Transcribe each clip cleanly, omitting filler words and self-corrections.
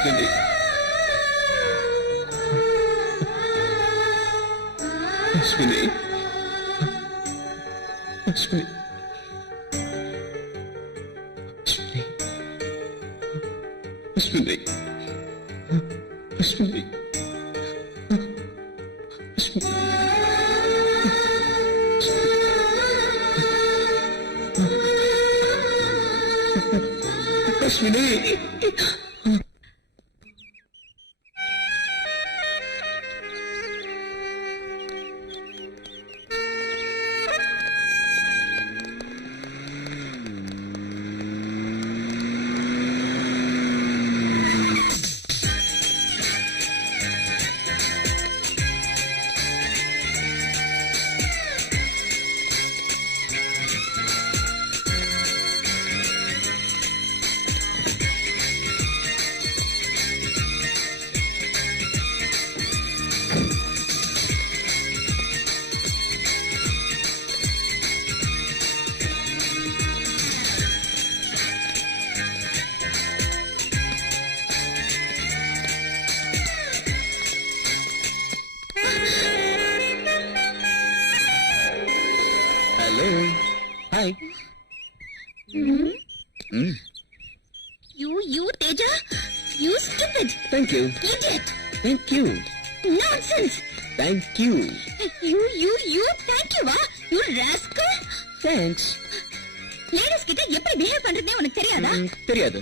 Ashwini, Ashwini, Ashwini, Ashwini, Ashwini, Ashwini. Hello. Hi. You, Teja? You stupid. Thank you. Idiot. Thank you. Nonsense. Thank you. You, thank you, you rascal. Thanks. Ladies கிட்ட எப்படி behave பண்றதுனே உனக்கு தெரியாதா? தெரியாது.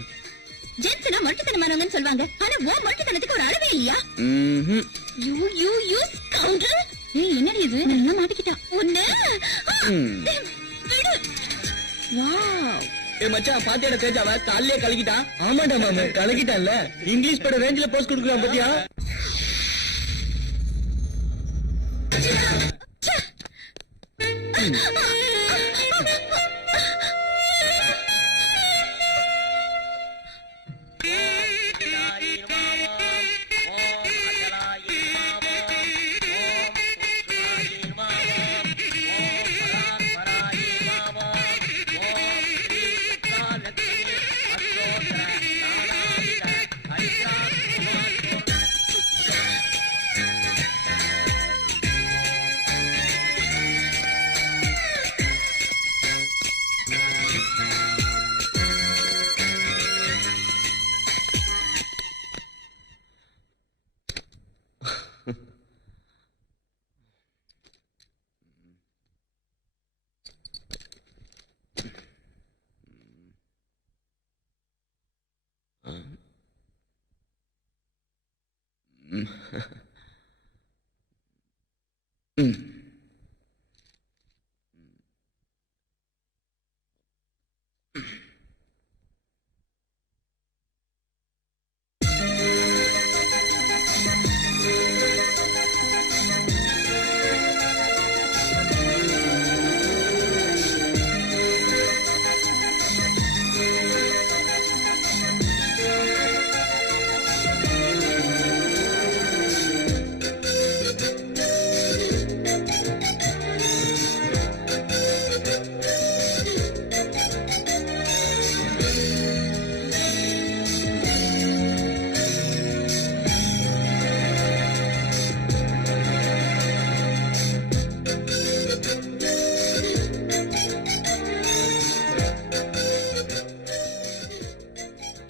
ஜென்ஸ்னா மொட்டத்தனமானவங்கன்னு சொல்வாங்க. ஆனா உன் மொட்டத்தனத்துக்கு ஒரு அளவே இல்லையா? You scoundrel. ஏய் என்னடி இது? நல்லா மாட்டிக்கிட்டா. உன்ன. வாவ். ஏ மச்சான் பாத்தியாட தேஜாவ காலையே கலக்கிட்டான். ஆமாடா மாமா கலக்கிட்டான்ல. இங்கிலீஷ் பட ரேஞ்சில போஸ்ட் கொடுக்குறான் பாத்தியா?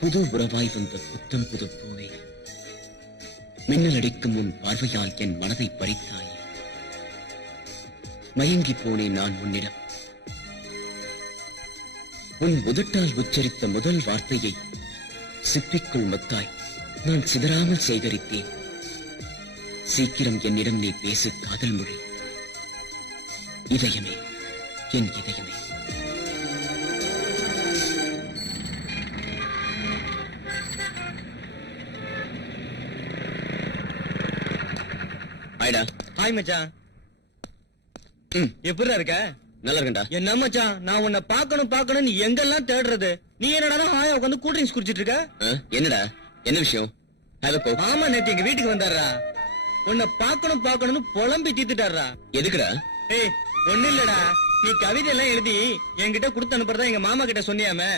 புது உறவாய் வந்த புத்தம் புது பூனை, மின்னல் அடிக்கும் உன் பார்வையால் என் மனதை பறித்தாய். மயங்கி போனேன் நான் உன்னிடம். உன் உதட்டால் உச்சரித்த முதல் வார்த்தையை சிப்பிக்குள் மொத்தாய் நான் சிதறாமல் சேகரித்தேன். சீக்கிரம் என்னிடம் நீ பேசு காதல் மொழி. இதயமே, என் இதயமே. ஹாய் மச்சான், எப்படி இருக்க? நல்லா இருக்கேன்டா. என்ன மச்சான், நான் உன்னை பாக்கணும் நீ எங்கெல்லாம் தேடுறது? நீ என்னடா ஹாயா உட்காந்து கூல் ட்ரிங்க்ஸ் குடிச்சிட்டு இருக்க? என்னடா, என்ன விஷயம்? ஆமா, நேத்து எங்க வீட்டுக்கு வந்தாரா, உன்னை பாக்கணும்னு புலம்பி தீத்துட்டாரா. எதுக்குடா? ஏய் ஒண்ணு இல்லடா, நீ கவிதை எல்லாம் எழுதி என்கிட்ட கொடுத்து அனுப்புறதா எங்க மாமா கிட்ட சொன்னியாமே,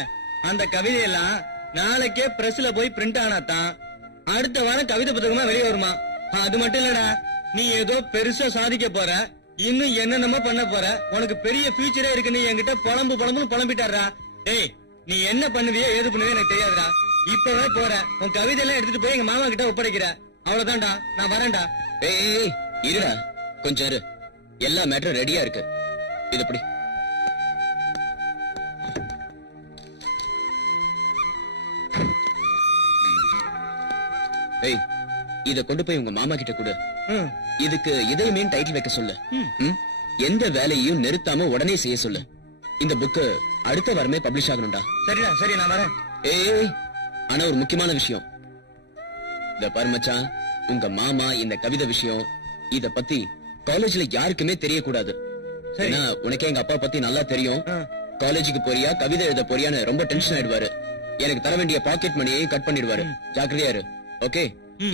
அந்த கவிதையெல்லாம் நாளைக்கே பிரஸ்ல போய் பிரிண்ட் ஆனாதான் அடுத்த வாரம் கவிதை புத்தகமா வெளியே வருமா. அது மட்டும் இல்லடா, நீ ஏதோ பெருசா சாதிக்க போற, இன்னும் என்னென்னமோ பண்ண போற, உனக்கு பெரிய ஃபியூச்சரே இருக்குன்னு என்கிட்ட புலம்புன்னு புலம்பிட்டாரா. டேய், நீ என்ன பண்ணுவியோ ஏது பண்ணுவியோ எனக்கு தெரியாதுடா. இப்பவே போற, உன் கவிதை எல்லாம் எடுத்துட்டு போய் எங்க மாமா கிட்ட ஒப்படைக்கிற. அவ்வளவுதான்டா, நான் வரேன்டா. ஏய் இருடா, கொஞ்சம் இரு. எல்லா மேட்டரும் ரெடியா இருக்கு. இது எப்படி? ஏய், இத கொண்டு போய் உங்க மாமா கிட்ட கொடு. இதுக்கு இதயமே டைட்டில் வைக்க சொல்லு. எந்த வேலையையும் நிறுத்தாம உடனே செய்ய சொல்லு. இந்த புக்கு அடுத்த வாரமே பப்ளிஷ் ஆகணும்டா. சரிடா, சரி, நான் வரேன். ஏய், ஆனா ஒரு முக்கியமான விஷயம். இந்த பாரு மச்சான், உங்க மாமா இந்த கவிதை விஷயம் இத பத்தி காலேஜ்ல யாருக்குமே தெரியக்கூடாது. ஏன்னா உனக்கே எங்க அப்பா பத்தி நல்லா தெரியும். காலேஜுக்கு போறியா, கவிதை எழுத போறியான்னு ரொம்ப டென்ஷன் ஆயிடுவாரு. எனக்கு தர வேண்டிய பாக்கெட் மணியை கட் பண்ணிடுவாரு. ஜாக்கிரதையா இரு. ஓகே?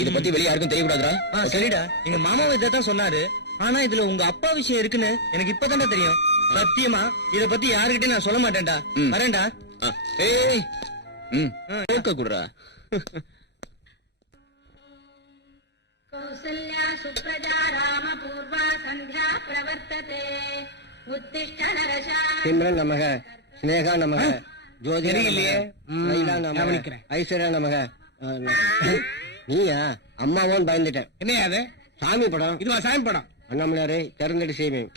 இத பத்தி வெளிய யாருக்கும் தெரியக்கூடாதுடா. சரிடா, எங்க மாமாவும் இதான் சொன்னாரு. ஆனா இதுல உங்க அப்பா விஷயம் இருக்குன்னு எனக்கு இப்பதான்டா தெரியும். சத்தியமா இத பத்தி யாருக்கிட்டே நான் சொல்ல மாட்டேன்டா. வரேன்டா. ஏய், கேட்க கூடா. कौसल्या सुप्रजा रामपूर्वा सन्ध्या प्रवर्तते उत्तिष्ठ नरशा சிம்ரன் நமக, ஸ்னேகா நமக, ஜோதிரா நமக, லைலா நமக, ஐஸ்வர்யா நமக. நீயா? அம்மாவும் பயந்துட்டேன். என்ன அது? சாமி படம். இதுவா சாமி படம்? அண்ணாமலையாரே திறந்துட்டு செய்வேன்.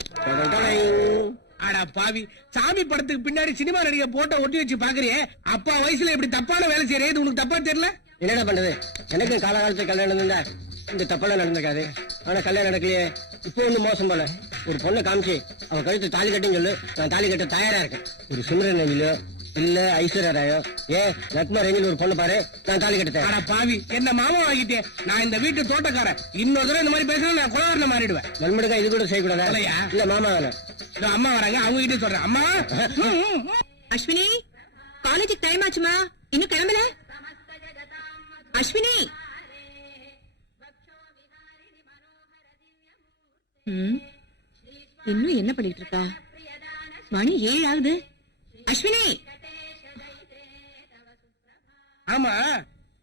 ஆடா பாவி, சாமி படத்துக்கு பின்னாடி சினிமா நடிகை போட்டோ ஒட்டி வச்சு பாக்குறியே. அப்பா வயசுல இப்படி தப்பான வேலை செய்யறது இது உனக்கு தப்பா தெரியல? என்னடா பண்றது? எனக்கு காலகாலத்து கல்யாணம் இருந்தா இந்த தப்பெல்லாம் நடந்திருக்காது. ஆனா கல்யாணம் நடக்கலையே. இப்போ ஒண்ணு மோசம் போல. ஒரு பொண்ணை காமிச்சு அவன் கழுத்து தாலி கட்டுன்னு சொல்லு, நான் தாலி கட்ட தயாரா இருக்கேன். ஒரு சிம்ரன் ரஞ்சிலோ இல்ல ஐஸ்வர்யா ராயோ, நட்மா ரஞ்சில் ஒரு பொண்ணு பாரு, நான் தாலி கட்ட தயாரா. ஆடா பாவி, என்ன மாமா ஆகிட்டே. நான் இந்த வீட்டு தோட்டக்காரன். இன்னொரு தடவை இந்த மாதிரி பேசுறேன், நான் குலவரனை மாறிடுவேன். நண்பனுக்கா இது கூட செய்யக்கூடாதா? இல்லையா? இல்ல மாமா வேலை. அம்மா வராங்க, அவங்க கிட்டே சொல்றேன். அம்மா. அஸ்வினி, காலேஜுக்கு டைம் ஆச்சுமா, இன்னும் கிளம்பல? அஸ்வினி, இன்னும் என்ன பண்ணிட்டு இருக்கா? மணி 7 ஆகுது. அஸ்வினி, ஆமா,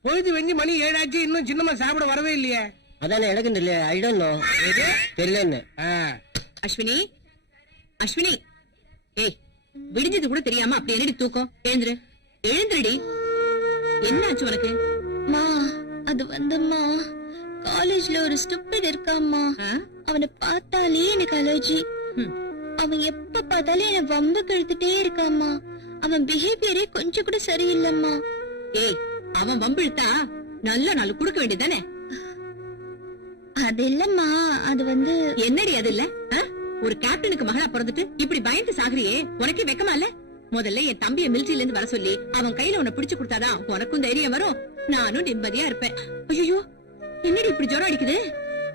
பொழுது வெஞ்சி மணி 7 ஆச்சு, இன்னும் சின்னம்மா சாப்பிட வரவே இல்லையே. அதானே எனக்கும் தெரியல. I don't know. தெரியலன்னு. அஸ்வினி, அஸ்வினி, ஏய், விடிஞ்சது கூட தெரியாம அப்படி என்னடி தூக்கம்? எழுந்துரு, எழுந்துருடி. என்ன ஆச்சு உனக்கு? மா, அது வந்தும்மா, காலேஜ்ல ஒரு ஸ்டூபிட் இருக்காம்மா. அவனை பார்த்தாலே எனக்கு அலர்ஜி. அவன் எப்ப பார்த்தாலும் என்ன வம்பு கழுத்துட்டே இருக்காம்மா. அவன் பிஹேவியரே கொஞ்சம் கூட சரியில்லைம்மா. ஏய், அவன் வம்பிழுத்தா நல்ல நாள் கொடுக்க வேண்டியதானே? அது இல்லம்மா, அது வந்து என்னடி அது இல்ல? ஒரு கேப்டனுக்கு மகளா பிறந்துட்டு இப்படி பயந்து சாகுறியே, உனக்கே வெக்கமா இல்ல? முதல்ல என் தம்பிய மிலிட்டரியில இருந்து வர சொல்லி அவன் கையில உன்னை பிடிச்சு கொடுத்தாதான் உனக்கும் தைரியம் வரும், நானும் நிம்மதியா இருப்பேன். ஐயோ, என்னடி இப்படி ஜுரம் அடிக்குது?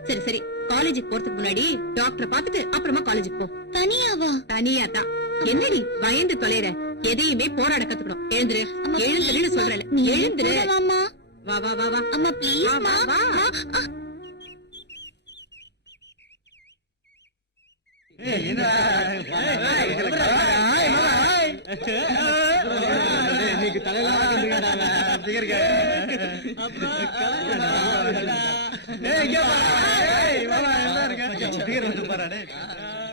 சரி சரி, காலேஜுக்கு போறதுக்கு முன்னாடி டாக்டரை பாத்துட்டு அப்புறமா காலேஜுக்கு போ. தனியாவா? தனியா தான். என்னடி பயந்து தொலைற? எதையுமே போராட கத்துக்கணும். எழுந்துரு, எழுந்துருன்னு சொல்றேன். எழுந்துரு. வா வா வா வா. அம்மா ப்ளீஸ் வா வா.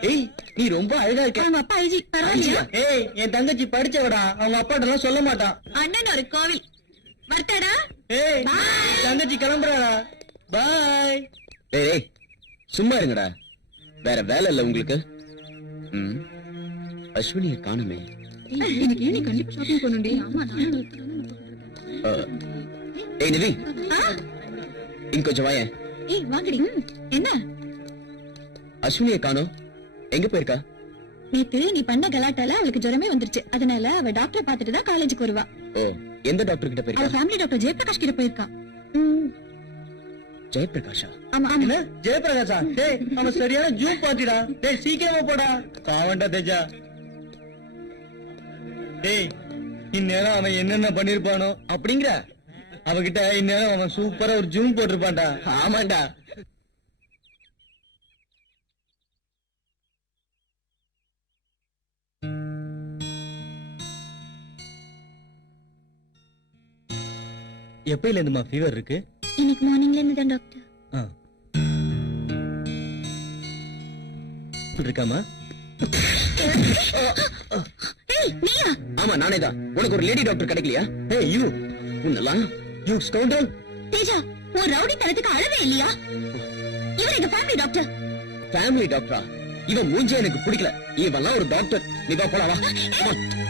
ஏய், நீ ரொம்ப அழகா இருக்க. உங்க அப்பா ஐஜி பரவாயில்லையா? ஏய், என் தங்கச்சி படிச்சவடா, அவங்க அப்பாட்ட எல்லாம் சொல்ல மாட்டான். அண்ணன் ஒரு கோவில் வரட்டாடா. ஏய், தங்கச்சி கிளம்புறாடா. பாய். ஏய், சும்மா இருங்கடா. வேற வேலை இல்ல உங்களுக்கு? அஸ்வினியை காணுமே. எனக்கு ஏன் கண்டிப்பா ஷாப்பிங் பண்ணணும்டி. ஆமா, ஏய் நிவி, இங்க கொஞ்சம் வாயேன். ஏய் வாங்கடி. என்ன? அஸ்வினியை காணோம், எங்க போயிருக்கா? நேத்து நீ பண்ண கலாட்டால அவளுக்கு ஜுரமே வந்துருச்சு. அதனால அவ டாக்டரை பாத்துட்டு தான் காலேஜுக்கு வருவா. ஓ, எந்த டாக்டர் கிட்ட அவ போயிருக்கா? ஃபேமிலி டாக்டர் ஜெயபிரகாஷ் கிட்ட போயிருக்கா. ஜெயபிரகாஷா? ஆமா. என்ன ஜெயபிரகாஷா? டேய், அவன் சரியான ஜூம் பாட்டிடா. டேய், சீக்கிரமா போடா. பாவண்டா தேஜா. டேய், இந்நேரம் அவன் என்னென்ன பண்ணிருப்பானோ அப்படிங்கிற. அவகிட்ட இந்நேரம் அவன் சூப்பரா ஒரு ஜூம் போட்டிருப்பான்டா. ஆமாண்டா. எப்பயில இருந்துமா ஃபீவர் இருக்கு? இன்னைக்கு மார்னிங்ல இருந்து தான் டாக்டர். இருக்காமா? ஏய் நீயா? ஆமா நானே தான். உனக்கு ஒரு லேடி டாக்டர் கிடைக்கலையா? Hey, you. உன்னெல்லாம் You scoundrel. தேஜா, உன் ரவுடி தனத்துக்கு அளவே இல்லையா? இவர் எங்க ஃபேமிலி டாக்டர். ஃபேமிலி டாக்டரா? இவன் மூஞ்சே எனக்கு பிடிக்கல. இவெல்லாம் ஒரு டாக்டர். நீ வா போலாம் வா.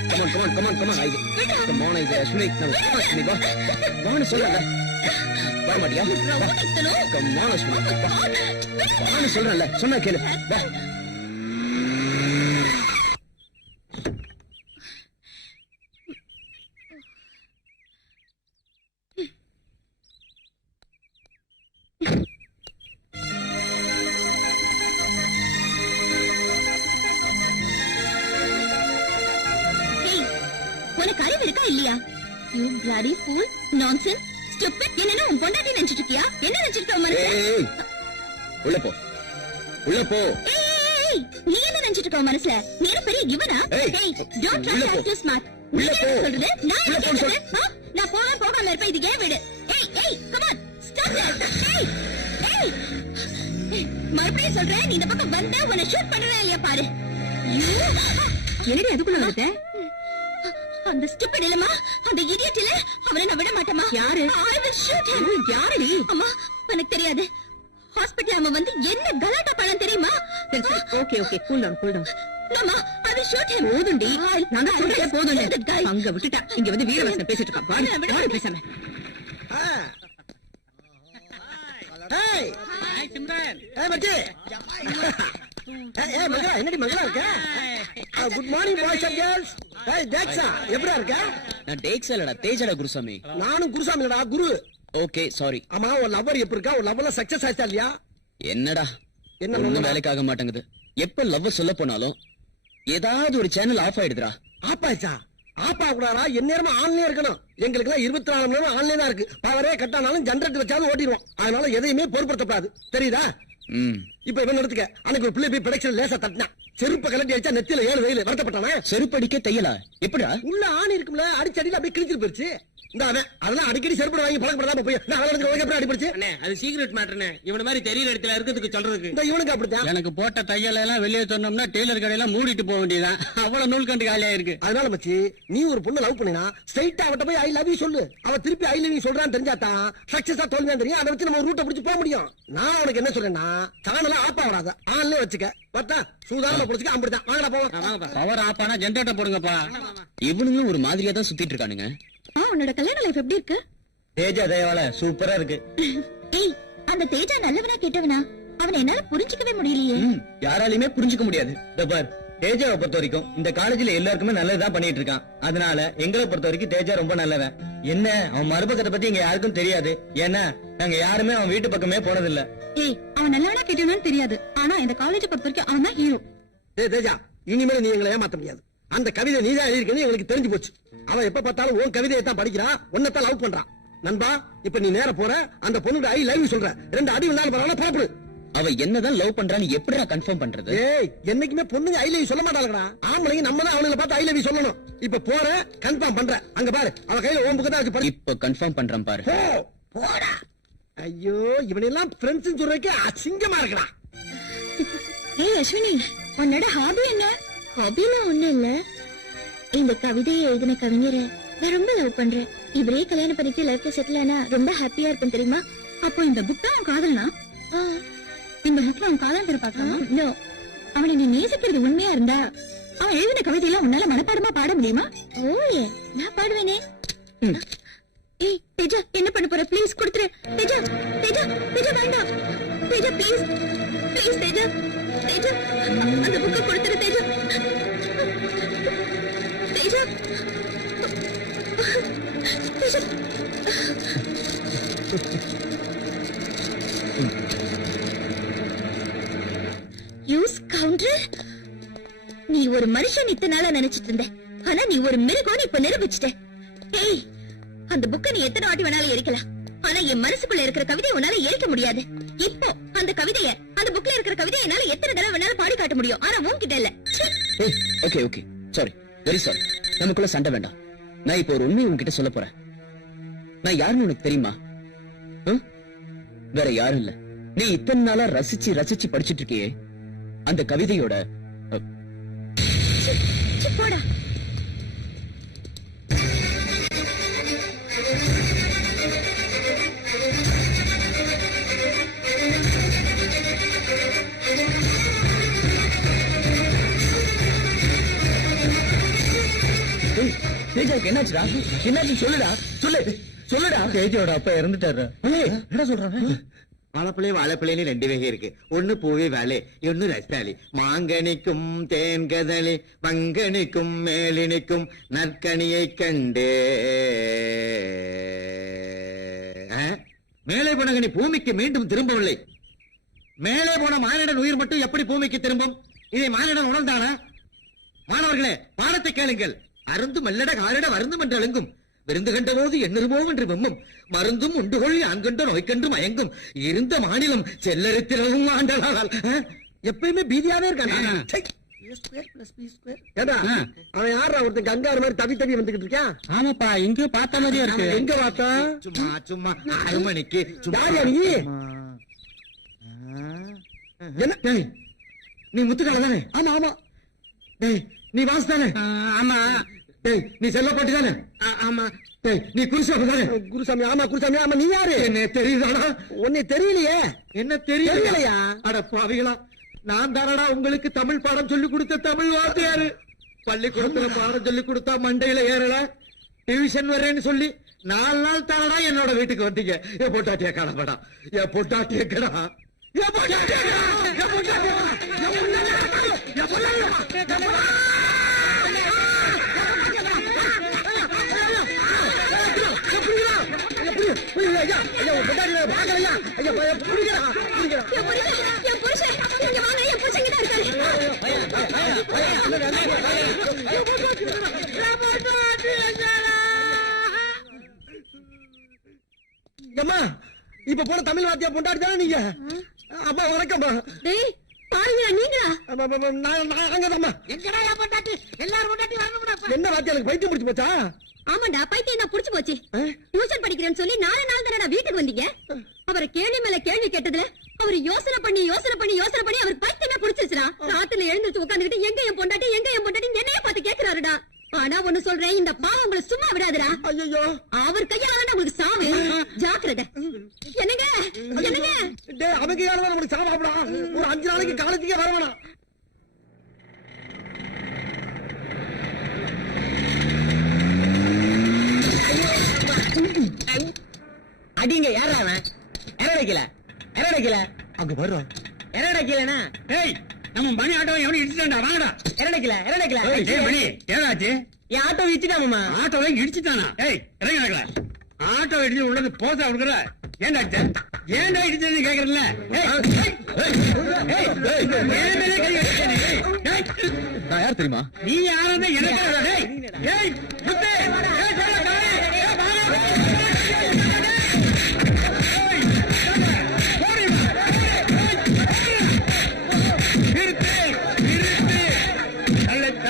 கமான் ஐ கம் ஆன் இது அஸ்வினி நீ வா. வான்னு சொல்லாத. வா மாட்டியா? கமான் அஸ்வினி. வான்னு சொல்றேன்ல. சொன்னா கேளு. வா. ஏய், உனக்கு அறிவு இருக்கா இல்லையா? You bloody fool, nonsense, stupid. என்னன்னா உன் பொண்டாட்டி நினைச்சிட்டு இருக்கியா? என்ன நினைச்சிட்டு இருக்க மனசுல? ஏய் உள்ள போ. உள்ள போ. ஏய், நீ என்ன நினைச்சிட்டு இருக்க மனசுல? நீ என்ன பெரிய கிவனா? ஏய், ஏய், don't try உள்ள to போ. act too smart. நீ உள்ள என்ன போ. சொல்றது? நான் உள்ள என்ன போன்னு கேக்குறேன்? நான் போகாம இருப்பேன். இது ஏன் வீடு? ஏய், come on, stop that. ஏய், மறுபடியும் சொல்றேன், நீ இந்த பக்கம் வந்தா உன்னை ஷூட் பண்றேன் இல்லையா பாரு. என்னடி அதுக்குள்ள வந்துட்ட? அந்த ஸ்டூபிட் இல்லமா, அந்த இடியட் இல்ல, அவனை நான் விட மாட்டேமா. யாரு? I will shoot him. யாரடி? அம்மா, எனக்கு தெரியாது. ஹாஸ்பிடல் அவன் வந்து என்ன கலாட்டா பண்ணான் தெரியுமா? Okay cool down. அம்மா, I will shoot him. போதும்டி. நாங்க சொல்றதே போதும். That guy. அங்க விட்டுட்டா. இங்க வந்து வீரவாசனை பேசிட்டு இருக்கா. பாரு பேசாம. Hey, hi Simran. hey மச்சி. Hey மகா, என்னடி மகளா இருக்க? Good morning boys and girls. Hey தேக்ஸா, எப்படியா இருக்க? நான் டேக்ஸ் இல்லடா தேஜடா குருசாமி. நானும் குருசாமிடா குரு. Okay sorry. ஆமா, ஒரு லவ்வர் எப்படி இருக்கா? ஒரு லவ்ல சக்சஸ் ஆயிச்சா இல்லையா? என்னடா என்ன ஒண்ணும் லவ்வா? வேலைக்கு ஆக மாட்டேங்குது. எப்ப லவ் சொல்ல போனாலும் ஏதாவது ஒரு சேனல் ஆஃப் ஆயிடுதுடா. ஆப்பாச்சா? ஆப்பா கூடாரா? எந்நேரமா ஆன்லயே இருக்கணும். எங்களுக்கு எல்லாம் 24 மணி நேரம் ஆன்லயே தான் இருக்கு. பவரே கட்டானாலும் ஜெனரேட்டர் வச்சாலும் ஓட்டிடுவோம். அதனால எதையுமே பொருட்படுத்தக்கூடாது. தெரியுதா? இப்ப இவன் எடுத்துக்க. அன்னைக்கு ஒரு பிள்ளை போய் ப்ரொடக்ஷன் லேசா தட்டினா, செருப்ப கலட்டி அடிச்சா நெத்தியில 7 வெயில் வருத்தப்பட்டானே. செருப்படிக்க தையலா? எப்படா? உள்ள ஆணி இருக்கும்ல, அடிச்சடியில அப்படியே கிழிச்சிட்டு போயிருச்சு. இந்த அவன் அதெல்லாம் அடிக்கடி செருப்பு வாங்கி பழக்கப்படாம போய் நான் அவனுக்கு எப்படி அடிபடிச்சு? அண்ணே அது சீக்ரெட் மேட்டர்னே. இவன மாதிரி தெரியல இடத்துல இருக்கிறதுக்கு சொல்றதுக்கு. இந்த இவனுக்கு அப்படித்தான். எனக்கு போட்ட தையல எல்லாம் வெளியே சொன்னோம்னா டெய்லர் கடையெல்லாம் மூடிட்டு போக வேண்டியதான். அவ்வளவு நூல் கண்டு காலியா இருக்கு. அதனால மச்சி, நீ ஒரு பொண்ணு லவ் பண்ணினா ஸ்ட்ரைட்டா அவட்ட போய் ஐ லவ் யூ சொல்லு. அவ திருப்பி ஐ லவ் யூ சொல்றான்னு தெரிஞ்சாதான் சக்சஸா தோல்வியா தெரியும். அதை வச்சு நம்ம ரூட்டை பிடிச்சு போக முடியும். நான் உனக்கு என்ன சொல்றேன்னா, சேனல ஆப்பா வராத, ஆன்லயே வச்சுக்க. பார்த்தா சூதாரமா பிடிச்சுக்க. அப்படிதான். வாங்கடா போவோம். Power ஆப்பானா generator போடுங்கப்பா. இவனுங்களும் ஒரு மாதிரியா தான் சுத்திட்டு இருக்கானுங்க. உன்னோட கல்யாண லைஃப் எப்படி இருக்கு? தேஜா தயவால சூப்பரா இருக்கு. ஏய், அந்த தேஜா நல்லவனா கெட்டவனா? அவனை என்னால புரிஞ்சுக்கவே முடியலையே. யாராலையுமே புரிஞ்சுக்க முடியாது. இந்த பார், தேஜாவை பொறுத்த வரைக்கும் இந்த காலேஜ்ல எல்லாருக்குமே நல்லதுதான் பண்ணிட்டு இருக்கான். அதனால எங்களை பொறுத்த வரைக்கும் தேஜா ரொம்ப நல்லவன். என்ன அவன் மறுபக்கத்தை பத்தி இங்க யாருக்கும் தெரியாது. ஏன்னா நாங்க யாருமே அவன் வீட்டு பக்கமே போனதில்ல. ஏய், அவன் நல்லவனா கெட்டவனான்னு தெரியாது. ஆனா இந்த காலேஜ் பொறுத்த வரைக்கும் அவன் தான் ஹீரோ. டேய் தேஜா, இனிமேல் நீ எங்களை ஏமாத்த முடியாது. அந்த கவிதை நீதான் எழுதிருக்கேன்னு எங்களுக்கு தெரிஞ்சு போச்சு. அவன் எப்ப பார்த்தாலும் உன் கவிதையை தான் படிக்கிறான், உன்னைத்தான் லவ் பண்றான். நண்பா, இப்ப நீ நேர போற, அந்த பொண்ணுக்கு ஐ லவ் யூ சொல்ற. 2 அடி விழுந்தாலும் பரவாயில்ல, புறப்படு. அவ என்னதான் லவ் பண்றான்னு எப்படிடா கன்ஃபார்ம் பண்றது? ஏய், என்னைக்குமே பொண்ணுங்க ஐ லவ் யூ சொல்ல மாட்டாங்கடா. ஆம்பளைங்க நம்ம தான் அவங்கள பார்த்து ஐ லவ் யூ சொல்லணும். இப்ப போற, கன்ஃபார்ம் பண்ற. அங்க பாரு, அவ கையில ஓம் புக்கு தான் வச்சு படி. இப்ப கன்ஃபார்ம் பண்றேன் பாரு. போ, போடா. ஐயோ, இவனெல்லாம் ஃப்ரெண்ட்ஸ் சொல்றதுக்கு அசிங்கமா இருக்கடா. ஏய் அஸ்வினி, உன்னோட ஹாபி என்ன? ஹாபினா ஒண்ணும் இல்ல. இந்த கவிதையை எழுதின கவிஞரை நான் ரொம்ப லவ் பண்றேன். இவரே கல்யாணம் பண்ணிட்டு லைஃப்ல செட்டில் ஆனா ரொம்ப ஹாப்பியா இருக்கும் தெரியுமா? அப்போ இந்த புக் தான் அவன் காதல்னா? இந்த புக்ல அவன் காதல் திருப்பாக்கலாமா? நோ, அவனை நீ நேசிக்கிறது உண்மையா இருந்தா அவன் எழுதின கவிதையெல்லாம் உன்னால மனப்பாடமா பாட முடியுமா? ஓயே, நான் பாடுவேனே. ஏய் தேஜா, என்ன பண்ண போற? ப்ளீஸ் கொடுத்துரு. தேஜா தேஜா தேஜா, வேண்டாம் தேஜா, ப்ளீஸ் ப்ளீஸ் தேஜா தேஜா, அந்த புக்கை கொடுத்துரு தேஜா. தேஜா தேஜா. யூ ஸ்கவுண்டர், நீ ஒரு மனுஷன் இத்தனை நாளா நினைச்சிட்டு இருந்த. ஆனா நீ ஒரு மிருகம் இப்ப நிரூபிச்சிட்ட. ஏய், அந்த புக்கை நீ எத்தனை வாட்டி வேணாலும் எரிக்கலாம். ஆனா என் மனசுக்குள்ள இருக்கிற கவிதையை உன்னால எரிக்க முடியாது. இப்போ அந்த கவிதைய, அந்த புக்ல இருக்கிற கவிதையை என்னால எத்தனை தடவை வேணாலும் பாடி காட்ட முடியும். ஆனா உன்கிட்ட இல்ல. Okay okay, sorry, very sorry. நமக்குள்ள சண்டை வேண்டாம். நான் இப்போ ஒரு உண்மையை உன்கிட்ட சொல்ல போறேன். நான் யாருன்னு உனக்கு தெரியுமா? வேற யாரும் இல்ல. நீ இத்தனை நாளா ரசிச்சு ரசிச்சு படிச்சிட்டு இருக்கியே அந்த கவிதையோட போடா. தேஜாவுக்கு என்னாச்சுடா? என்னாச்சு சொல்லுடா, சொல்லுடா. தேஜாவோட அப்பா இறந்துட்டாரு. என்ன சொல்றாங்க? வாழைப்பழம் வாழைப்பழம் ரெண்டு வகை இருக்கு. ஒண்ணு பூவி வாழை, ஒன்னு ரஸ்தாலி. மாங்கனிக்கும் தேன்கதலி, மங்கனிக்கும் மேலினிக்கும் நற்கனியை கண்டே. மேலே போனகனி பூமிக்கு மீண்டும் திரும்பவில்லை. மேலே போன மானிடன் உயிர் மட்டும் எப்படி பூமிக்கு திரும்பும்? இதை மானிடன் உணர்ந்தானா? மாணவர்களே, பாடத்தை கேளுங்கள். அருந்து மல்லட காலிட வருந்தும் என்று அழுங்கும். விருந்து கண்ட போது எண்ணுருமோ என்று வெம்மும். மருந்தும் உண்டுகொள் ஆண்கண்ட நோய்கண்டு மயங்கும். இருந்த மாநிலம் செல்லரித்திலும் ஆண்டலால். எப்பயுமே பீதியாவே இருக்காங்க. அவன் யாரா ஒருத்தன் கங்காரு மாதிரி தவி தவி வந்துகிட்டு இருக்கான்? ஆமாப்பா, எங்கேயோ பார்த்த மாதிரியா இருக்கு. எங்க பார்த்தா? சும்மா சும்மா 6 மணிக்கு யாரியா நீ? என்ன டேய், நீ முத்துக்கால தானே? ஆமா ஆமா. டேய், நீ வாஸ் தானே? ஆமா. டேய், நீ செல்ல போட்டி தானே? ஆமா. டேய், நீ குருசாமி தானே? குருசாமி. ஆமா குருசாமி. ஆமா, நீ யாரு? என்ன தெரியுதாடா? உன்னை தெரியலையே. என்ன தெரியலையா? தெரியலையா? அட பாவிகளா, நான் தானடா உங்களுக்கு தமிழ் பாடம் சொல்லி கொடுத்த தமிழ் வாத்தியாரு. பள்ளிக்கூடத்துல பாடம் சொல்லி கொடுத்தா மண்டையில ஏறல, டியூஷன் வரேன்னு சொல்லி 4 நாள் தானடா என்னோட வீட்டுக்கு வந்தீங்க. என் பொட்டாட்டிய கடப்படா, என் பொட்டாட்டிய கடா, என் பொட்டாட்டிய கடா, என் பொட்டாட்டிய என் புருஷன் இங்க வாங்க. என் புருஷன் இங்க தான் இருக்காரு. அம்மா, இப்ப போன தமிழ் வாத்தியா பொண்டாடி தானே நீங்க? அப்பா வணக்கம்மா. டேய் பாருங்க, நீங்களா? நாங்கதாம்மா. எங்கடா என் பொண்டாட்டி? எல்லாரும் பொண்டாட்டி வரணும்டா. என்ன வாத்தியா, எனக்கு பைத்தியம் பிடிச்சு போச்சா? ஆமாண்டா, பைத்தியம் தான் புடிச்சு போச்சு. டியூஷன் படிக்கிறேன்னு சொல்லி 4 நாள் தானடா வீட்டுக்கு வந்தீங்க. அவரை கேள்வி மேல கேள்வி கேட்டதுல அவர் யோசனை பண்ணி அவர் பைத்தியமே புடிச்சிருச்சுடா. ராத்திரில எழுந்திருச்சு உட்காந்துக்கிட்டு எங்க என் பொண்டாட்டி என்னைய பார்த்து கேக்குறாருடா. ஆனா ஒண்ணு சொல்றேன், இந்த பாவம் உங்களை சும்மா விடாதுடா. ஐயோ, அவர் கையால தான் உங்களுக்கு சாவு. ஜாக்கிரதை. என்னங்க என்னங்க? டேய், அவங்க யாரும் நம்மளுக்கு சாப்பிடா. ஒரு 5 நாளைக்கு காலேஜுக்கே வர வேணாம். அடிங்க. யாரா அவன்? எரடைக்கல அங்க வர்றோம். எரடைக்கலனா? ஏய், நம்ம மணி ஆட்டோ எவனும் இடிச்சிட்டான்டா. வாங்கடா. எரடைக்கல. ஏய் மணி, ஏதாச்சு? என் ஆட்டோ இடிச்சிட்டாமா. ஆட்டோவை இடிச்சிட்டானா? ஏய், இறங்க நடக்கல. ஆட்டோ இடிச்சு உள்ளது போசா கொடுக்குற. ஏன்டா அடிச்ச? ஏன்டா இடிச்சதுன்னு கேக்குறல? நான் யார் தெரியுமா? நீ யாருன்னு எனக்கு டேய். ஏய் முத்து, ஏய்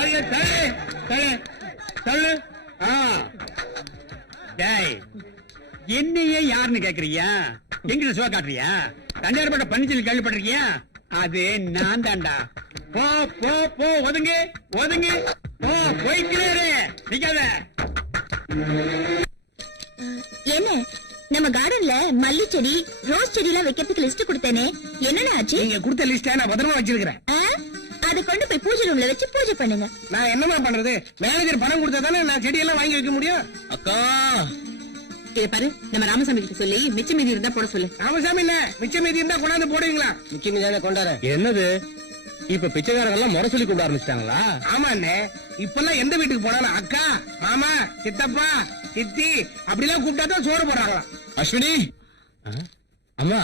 சொல்ல காய். ஏய் வாங்க. என்னையே யாருன்னு கேக்குறியா? எங்கிட்ட சுவா காட்டுறியா? தஞ்சாவூர்பட்ட பன்னிச்சல் கேள்விப்பட்டிருக்கியா? அது நான் தான்டா. போ போ போ, ஒதுங்கு ஒதுங்கு போ. போய்க்கிறே, நிக்காத. என்ன நம்ம கார்டன்ல மல்லி செடி, ரோஸ் செடி எல்லாம் வைக்கிறதுக்கு லிஸ்ட் கொடுத்தேனே, என்னென்ன ஆச்சு? நீங்க கொடுத்த லிஸ்ட நான் பத்திரமா வச்சிருக்கிறேன். அதை கொண்டு போய் பூஜை ரூம்ல வச்சு பூஜை பண்ணுங்க. நான் என்னமா பண்றது? மேனேஜர் பணம் கொடுத்தா தானே நான் செடியெல்லாம் வாங்கி வைக்க முடியும். அக்கா, இத பாரு, நம்ம ராமசாமி கிட்ட சொல்லி மிச்ச மீதி இருந்தா போட சொல்லு. ராமசாமி இல்ல, மிச்ச மீதி இருந்தா கொண்டாந்து போடுவீங்களா? நிச்சயமே தானே கொண்டாரு. என்னது இப்ப பிச்சைக்காரங்க எல்லாம் முறை சொல்லி கூப்பிட ஆரம்பிச்சிட்டாங்களா? ஆமா அண்ணே, இப்பெல்லாம் எந்த வீட்டுக்கு போனாலும் அக்கா, மாமா, சித்தப்பா, சித்தி அப்படிலாம் கூப்பிட்டா தான் சோறு போடுறாங்களா. அஸ்வினி, அம்மா,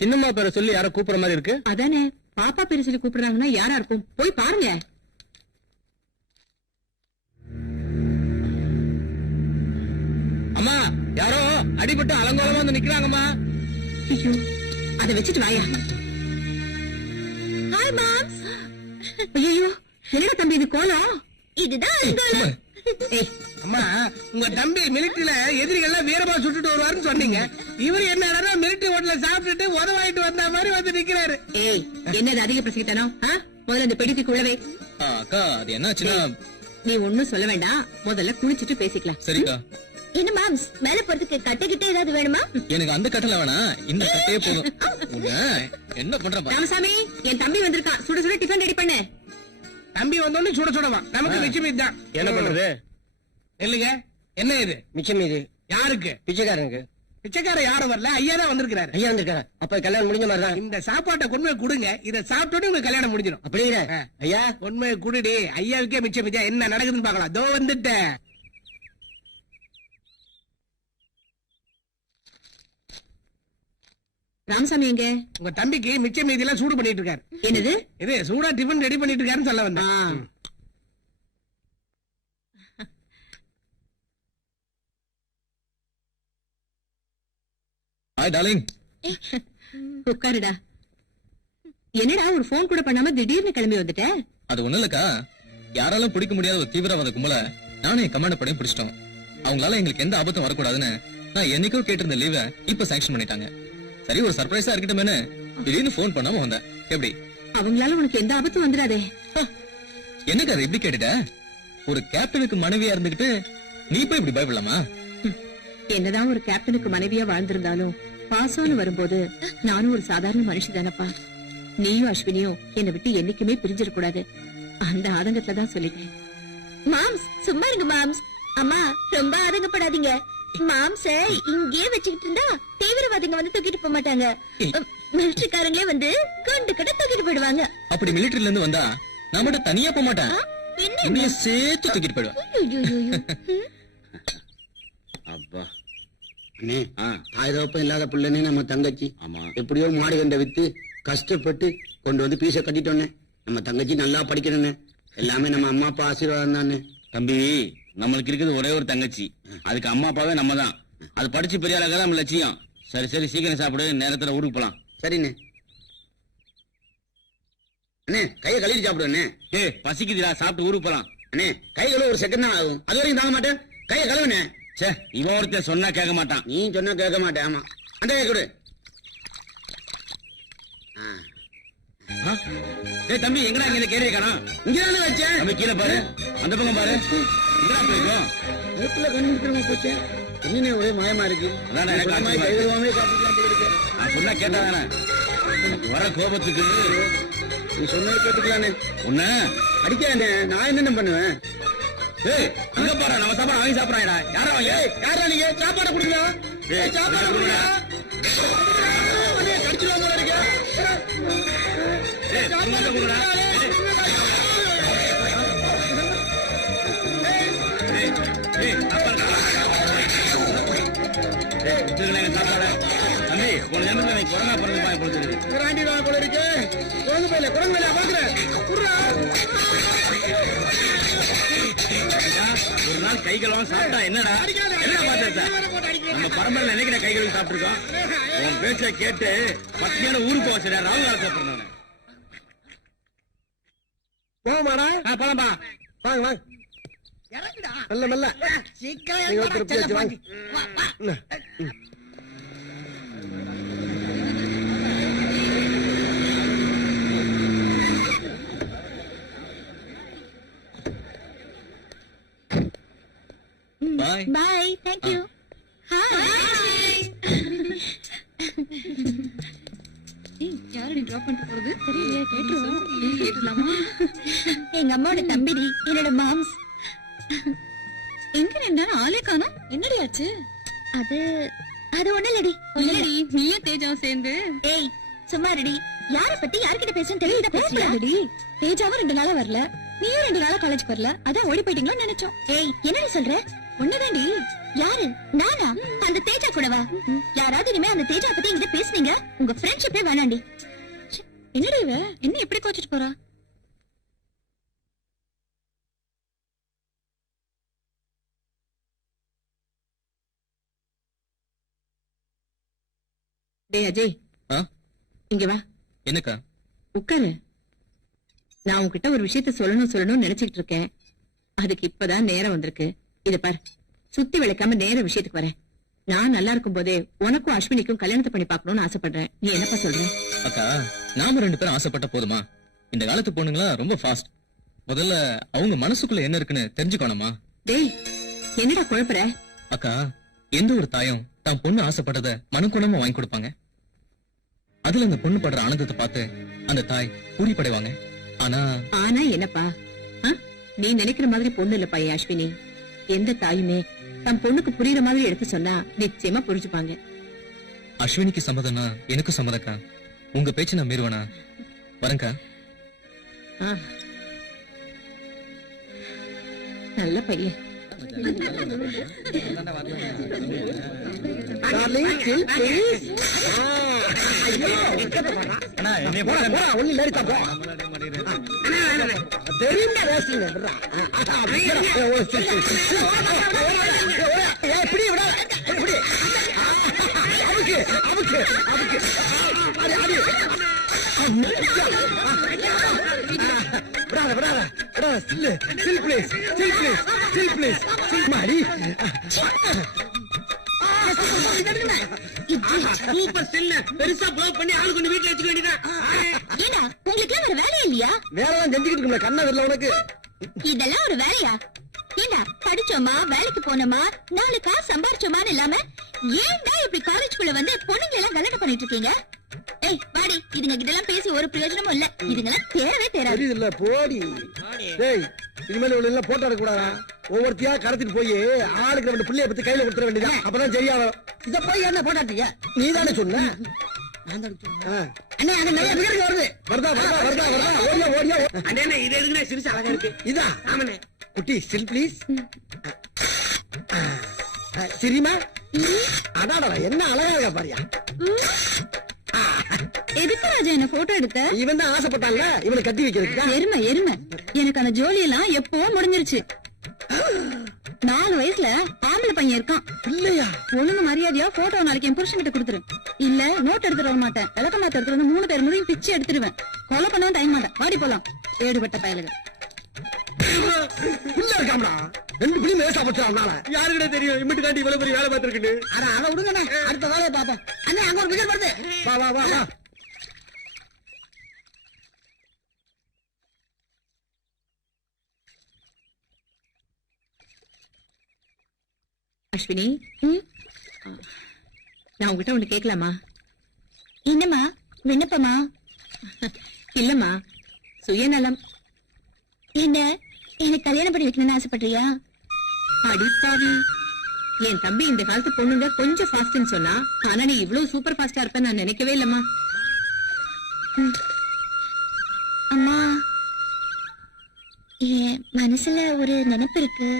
சின்னம்மா பேரை சொல்லி யாரோ கூப்பிடுற மாதிரி இருக்கு. அதானே, பாப்பா பேரு சொல்லி கூப்பிடுறாங்கன்னா யாரா இருக்கும்? போய் பாருங்க. அம்மா, யாரோ அடிபட்டு அலங்கோலமா வந்து நிக்கிறாங்கம்மா. ஐயோ, அதை வச்சுட்டு வாயா. Hi moms. ஐயோ, என்னடா தம்பி இது கோலம்? இதுதான் அலங்கோலம். ஏய், அம்மா உங்க தம்பி மிலிட்டரியில எதிரிகள் வீரமா சுட்டுட்டு வருவாருன்னு சொன்னீங்க. இவர் என்ன மிலிட்டரி ஹோட்டல சாப்பிட்டுட்டு உதவாயிட்டு வந்த மாதிரி வந்து நிக்கிறாரு. ஏய், என்னது அதிக பிரசங்கித்தனம்? முதல்ல இந்த பெடிக்கு குழவே. அக்கா அது என்னாச்சுன்னா நீ ஒண்ணும் சொல்ல வேண்டாம், முதல்ல குளிச்சிட்டு பேசிக்கலாம். சரிக்கா. என்ன மாம்ஸ் மேல போறதுக்கு கட்டை ஏதாவது வேணுமா? எனக்கு அந்த கட்டல வேணாம், இந்த கட்டையே போதும். உன்னை என்ன பண்ற பாரு. ராமசாமி, என் தம்பி வந்திருக்கான், சுட சுட டிஃபன் ரெடி பண்ணு. தம்பி வந்தோடனே சுட சுடவா நமக்கு மிச்சம் இதுதான். என்ன பண்றது? இல்லைங்க, என்ன இது மிச்சம் மீது யாருக்கு? பிச்சைக்காரனுக்கு. பிச்சைக்கார யாரும் வரல, ஐயா தான் வந்திருக்கிறாரு. ஐயா வந்திருக்காரு. அப்ப கல்யாணம் முடிஞ்ச மாதிரிதான். இந்த சாப்பாட்டை கொண்டு போய் கொடுங்க, இதை சாப்பிட்டுட்டு உங்க கல்யாணம் முடிஞ்சிடும். அப்படிங்கிற ஐயா உண்மை குடுடி, ஐயாவுக்கே மிச்சம் மிச்சம் என்ன நடக்குதுன்னு பாக்கலாம். தோ வந்துட்டேன். ராமசாமி எங்க? உங்க தம்பிக்கு மிச்சம் மீதி எல்லாம் சூடு பண்ணிட்டு இருக்காரு. என்னது? இது சூடா டிஃபன் ரெடி பண்ணிட்டு இருக்காருன்னு சொல்ல வந்தேன். Hi darling. உட்காருடா. என்னடா ஒரு போன் கூட பண்ணாம திடீர்னு கிளம்பி வந்துட்ட? அது ஒண்ணு இல்லக்கா, யாராலும் பிடிக்க முடியாத ஒரு தீவிரவாத கும்பல நானே கமாண்ட் பண்ணி பிடிச்சிட்டோம். அவங்களால எங்களுக்கு எந்த ஆபத்தும் வரக்கூடாதுன்னு நான் என்னைக்கோ கேட்டிருந்த லீவை இப்ப சாங்ஷன் பண்ணிட்டாங்க. சரி ஒரு சர்ப்ரைஸா இருக்கட்டுமேனு திடீர்னு போன் பண்ணாம வந்தேன். எப்படி? அவங்களால உனக்கு எந்த ஆபத்தும் வந்துடாதே. என்னக்கா அது எப்படி கேட்டுட்ட? ஒரு கேப்டனுக்கு மனைவியா இருந்துகிட்டு நீ போய் இப்படி பயப்படலாமா? என்னதான் ஒரு கேப்டனுக்கு மனைவியா வாழ்ந்திருந்தாலும் பாசம்னு வரும்போது நானும் ஒரு சாதாரண மனுஷி தானப்பா. நீயும் அஸ்வினியும் என்னை விட்டு என்னைக்குமே பிரிஞ்சிடக்கூடாது, அந்த ஆதங்கத்துல தான் சொல்லிட்டேன். மாம்ஸ் சும்மா இருங்க மாம்ஸ். அம்மா ரொம்ப ஆதங்கப்படாதீங்க. மாம்ஸ இங்கே வச்சுக்கிட்டு இருந்தா தீவிரவாதிங்க வந்து தூக்கிட்டு போக மாட்டாங்க. மிலிட்டரிக்காரங்களே வந்து கண்டு கட்ட தூக்கிட்டு போயிடுவாங்க. அப்படி மிலிட்டரில இருந்து வந்தா நான் மட்டும் தனியா போக மாட்டேன், என்னைய சேர்த்து தூக்கிட்டு போயிடுவேன். ஐயையோயோ. அப்பா அண்ணே, தாய்தப்பம் இல்லாத பிள்ளைனே நம்ம தங்கச்சி. ஆமா, எப்படியோ மாடு கண்டை வித்து கஷ்டப்பட்டு கொண்டு வந்து பீஸ கட்டிட்டோன்னே. நம்ம தங்கச்சி நல்லா படிக்கணும்னே, எல்லாமே நம்ம அம்மா அப்பா ஆசீர்வாதம் தானே. தம்பி, நம்மளுக்கு இருக்குது ஒரே ஒரு தங்கச்சி, அதுக்கு அம்மா அப்பாவே நம்ம தான். அது படிச்சு பெரிய ஆளாக நம்ம லட்சியம். சரி சரி, சீக்கிரம் சாப்பிடு, நேரத்துல ஊருக்கு போலாம். சரிண்ணே. அண்ணே கையை கழுவி சாப்பிடுவேண்ணே. பசிக்குதுடா, சாப்பிட்டு ஊருக்கு போலாம். அண்ணே கை கழுவ ஒரு செகண்ட் தான் ஆகும், அது வரைக்கும் தாங்க மாட்டேன். கையை கழுவுனே. சே, இவன் ஒருத்தர் சொன்னா கேட்க மாட்டான். நீ சொன்னா கேட்க மாட்டேன். ஆமா, அந்த கை கொடு. தம்பி, எங்கடா இங்க கேரிய காணோம்? இங்க வச்சேன். தம்பி கீழே பாரு, அந்த பக்கம் பாரு. எங்கடா போயிருக்கோம்? நெருப்புல கண்டுபிடிக்கிறவங்க போச்சு. என்னன்னே ஒரே மயமா இருக்கு. அதான் எனக்கு கை ஆச்சரியமா இருக்கு. கழுவாமே காட்டிக்கலாம். நான் சொன்னா கேட்டாதானே? வர கோபத்துக்கு நீ சொன்னது கேட்டுக்கலானே. உன்ன அடிக்கானே, நான் என்னென்ன பண்ணுவேன்? அங்க பாரு, நம்ம சாப்பாடு வாங்கி சாப்பிடறாங்கடா. யாரா வாங்க? யாரா நீங்க? சாப்பாடு கொடுங்க. சாப்பாடு கொடுங்க. கடிச்சுலாம் போல இருக்கு. சாப்பாடு கொடுங்க. தம்பி, உன் ஜனத்துல கொரோனா பிறந்து போல குராண்டி தான் போல இருக்கு. குழந்தை பையில பாக்குறேன். ஒரு நாள் கை கழுவாம சாப்பிட்டா என்னடா? என்ன பாத்து நம்ம பரம்பரையில நினைக்கிற கை கழுவி சாப்பிட்டுருக்கோம். உன் பேச்ச கேட்டு பத்தியான ஊருக்கு போச்சுடா. ராகுல் காலத்தை பிறந்தவன. போமாடா. போலாம்பா. வாங்க வாங்க. மெல்ல மெல்ல. நீங்க ஒருத்தர் பேச்சு வாங்க. Bye. Bye. Thank you. Hi. யாரு நீ டிராப் பண்ணிட்டு போறது? தெரியல, கேட்டுலாமா? எங்க அம்மாவோட தம்பிடி, என்னோட மாம்ஸ். எங்க நின்னா ஆளே காணோம். என்னடி ஆச்சு? அது அது ஒண்ணு இல்லடி. நீயும் தேஜாவும் சேர்ந்து. ஏய் சும்மா ரெடி. யார பத்தி யார்கிட்ட பேசணும் தெரியல. பேசுறடி. தேஜாவும் 2 நாளா வரல, நீயும் 2 நாளா காலேஜ்க்கு வரல. அதான் ஓடி போயிட்டீங்களோ நினைச்சோம். ஏய் என்னடி சொல்ற? ஒண்ணுதாண்டி. யாரு? நானா? அந்த தேஜா கூடவா? யாராவது இனிமே அந்த தேஜா பத்தி என்கிட்ட பேசுனீங்க, உங்க ஃப்ரெண்ட்ஷிப்பே வேணாண்டி. என்னடி இவ என்ன எப்படி கோச்சிட்டு போறா? டேய் அஜய், இங்க வா. என்னக்கா? உட்காரு. நான் உன்கிட்ட ஒரு விஷயத்த சொல்லணும்னு நினைச்சிட்டு இருக்கேன். அதுக்கு இப்பதான் நேரம் வந்திருக்கு. இத பாரு, சுத்தி விளக்காம நேர விஷயத்துக்கு வரேன். நான் நல்லா இருக்கும் போதே உனக்கும் அஸ்வினிக்கும் கல்யாணத்தை பண்ணி பார்க்கணும்னு ஆசைப்படுறேன். நீ என்னப்பா சொல்ற? அக்கா, நாம 2 பேரும் ஆசைப்பட்ட போதுமா? இந்த காலத்து பொண்ணுங்களா ரொம்ப ஃபாஸ்ட். முதல்ல அவங்க மனசுக்குள்ள என்ன இருக்குன்னு தெரிஞ்சுக்கணுமா? டேய், என்னடா குழப்பற? அக்கா, எந்த ஒரு தாயும் தான் பொண்ணு ஆசைப்பட்டத மனக்குணமா வாங்கி கொடுப்பாங்க. அதுல அந்த பொண்ணு படுற ஆனந்தத்தை பார்த்து அந்த தாய் பூரிப்படைவாங்க. ஆனா என்னப்பா, நீ நினைக்கிற மாதிரி பொண்ணு இல்லப்பா என் அஸ்வினி. எந்த தாயுமே தன் பொண்ணுக்கு புரியுற மாதிரி எடுத்து சொன்னா நிச்சயமா புரிஞ்சுப்பாங்க. அஸ்வினிக்கு சம்மதம்னா எனக்கும் சம்மதக்கா. உங்க பேச்சு நான் மீறுவனா? வரேன்க்கா. நல்ல பையன். பெருசா ப்ளோ பண்ணி ஆளு கொண்டு வீட்டுல வச்சுக்க வேண்டியதான். உங்களுக்கு வேற வேலை இல்லையா? வேலைதான் செஞ்சுக்கிட்டு இருக்கல, கண்ணா வரல உனக்கு. இதெல்லாம் ஒரு வேலையா? ஏண்டா படிச்சோமா, வேலைக்கு போனோமா, 4 காசு சம்பாரிச்சோமான்னு இல்லாம ஏன்டா இப்படி காலேஜ்குள்ள வந்து பொண்ணுங்களை எல்லாம் கலெக்ட் பண்ணிட்டு இருக்கீங்க? ஏய் வாடி, இதுங்க கிட்ட எல்லாம் பேசி ஒரு பிரயோஜனமும் இல்ல. இதுங்கெல்லாம் தேரவே தேராது. இல்ல போடி. டேய், இனிமேல் இவள எல்லாம் போட்டோ எடுக்க கூடாதா? ஒவ்வொருத்தியா கடத்திட்டு போய் ஆளுக்கு 2 பிள்ளைய பத்தி கையில கொடுத்துற வேண்டியதான். அப்பதான் சரியா வரும். இத போய் என்ன போட்டாட்டீங்க? நீ தானே சொன்ன. அண்ணே, அங்க நிறைய பேர் வருது. வருதா வருதா வருதா வருதா. ஓடியா ஓடியா. அண்ணே, இது எதுக்குனே சிரிச்சு அழகா இருக்கு. இதா? ஆமாண்ணே. குட்டி ஸ்டில் ப்ளீஸ். சரிமா? அடாடா, என்ன அழகா இருக்கா பாரியா. எதுக்கு ராஜா என்ன போட்டோ எடுத்த? இவன் தான் ஆசைப்பட்டான்ல, இவனை கட்டி வைக்கிறதுக்கு. எருமை எருமை, எனக்கு அந்த ஜோலி எல்லாம் எப்போ முடிஞ்சிருச்சு. 4 வயசுல ஆம்பளை பையன் இருக்கான். இல்லையா? ஒழுங்கு மரியாதையா போட்டோ நாளைக்கு என் புருஷன் கிட்ட கொடுத்துரு. இல்ல நோட் எடுத்துட்டு வர மாட்டேன். விளக்க மாத்த எடுத்துட்டு வந்து 3 பேர் முறையும் பிச்சு எடுத்துருவேன். கொலை பண்ணவும் டைம் மாட்டேன். வாடி போலாம். ஏடுபட்ட பயலுங்க. உள்ள இருக்காமடா. 2 பிள்ளையும் வேஸ்டா போச்சுறானால. யாருக்கிட்ட தெரியும் இம்மிட்டு காட்டி இவ்வளவு பெரிய வேலை பார்த்திருக்குன்னு? அட அத விடுங்கண்ணே, அடுத்த வேலையை பாப்போம். அண்ணே, அங்க ஒரு பிகர் வருது. வா வா வா வா. அஸ்வினி, நான் உங்ககிட்ட ஒண்ணு கேட்கலாமா? என்னம்மா விண்ணப்பமா? இல்லம்மா, சுயநலம். என்ன, எனக்கு கல்யாணம் பண்ணி வைக்கணும்னு ஆசைப்படுறியா? அடிப்பாவி, என் தம்பி இந்த காலத்து பொண்ணுங்க கொஞ்சம் ஃபாஸ்ட்னு சொன்னா, ஆனா நீ இவ்வளவு சூப்பர் ஃபாஸ்டா இருப்ப நான் நினைக்கவே இல்லம்மா. அம்மா, என் மனசுல ஒரு நினைப்பு இருக்கு.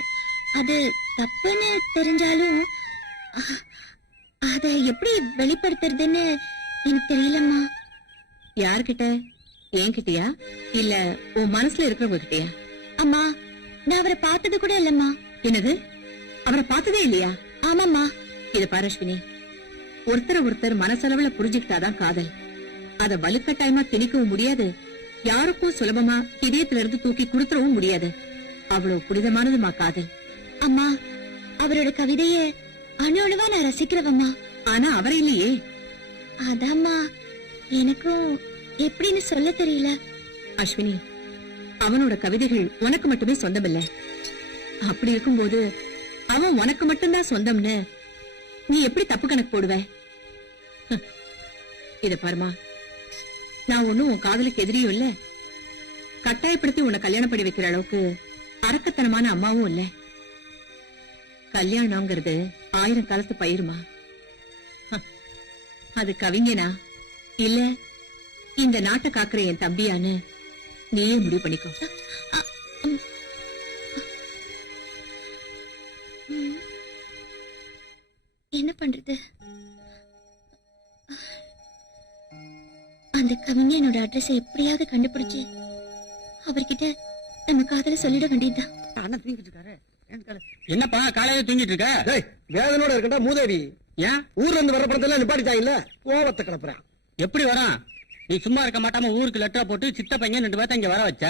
அது தப்புன்னு தெரிஞ்சாலும் அத எப்படி வெளிப்படுத்துறதுன்னு எனக்கு தெரியலம்மா. யார்கிட்ட? என்கிட்டயா இல்ல உன் மனசுல இருக்கிறவங்க கிட்டயா? அம்மா, நான் அவரை பார்த்தது கூட இல்லம்மா. என்னது, அவரை பார்த்ததே இல்லையா? ஆமாம்மா. இது பாரு அஸ்வினி, ஒருத்தர் மனசளவுல புரிஞ்சுக்கிட்டாதான் காதல். அத வலுக்கட்டாயமா திணிக்கவும் முடியாது, யாருக்கும் சுலபமா இதயத்துல இருந்து தூக்கி கொடுத்துடவும் முடியாது. அவ்வளவு புனிதமானதுமா காதல். அம்மா, அவரோட கவிதைய அணுவா நான் ரசிக்கிறவம்மா. ஆனா அவரை இல்லையே. அதாம்மா எனக்கும் எப்படின்னு சொல்ல தெரியல. அஸ்வினி, அவனோட கவிதைகள் உனக்கு மட்டுமே சொந்தமில்ல. அப்படி இருக்கும்போது அவன் உனக்கு மட்டும்தான் சொந்தம்னு நீ எப்படி தப்பு கணக்கு போடுவ? இத பாருமா, நான் ஒண்ணும் உன் காதலுக்கு எதிரியும் இல்ல, கட்டாயப்படுத்தி உன்னை கல்யாணம் பண்ணி வைக்கிற அளவுக்கு அரக்கத்தனமான அம்மாவும் இல்ல. கல்யாணம்ங்கிறது 1000 காலத்து பயிருமா. அது கவிஞனா இல்ல இந்த நாட்டை காக்குற என் தம்பியான்னு நீயே முடிவு பண்ணிக்கோ. என்ன பண்றது? அந்த கவிஞனோட அட்ரஸ் எப்படியாவது கண்டுபிடிச்சு அவர்கிட்ட நம்ம காதல சொல்லிட வேண்டியதுதான். என்னப்பா காலையில தூங்கிட்டு இருக்க? வேதனோட இருக்கட்டா மூதேவி. ஏன் ஊர்ல இருந்து வர படத்தெல்லாம் நிப்பாட்டிட்டாங்கல்ல, கோவத்தை கிளப்புறேன். எப்படி வரான்? நீ சும்மா இருக்க மாட்டாம ஊருக்கு லெட்டர் போட்டு சித்த பையன் 2 பேர்த்த இங்க வர வச்ச.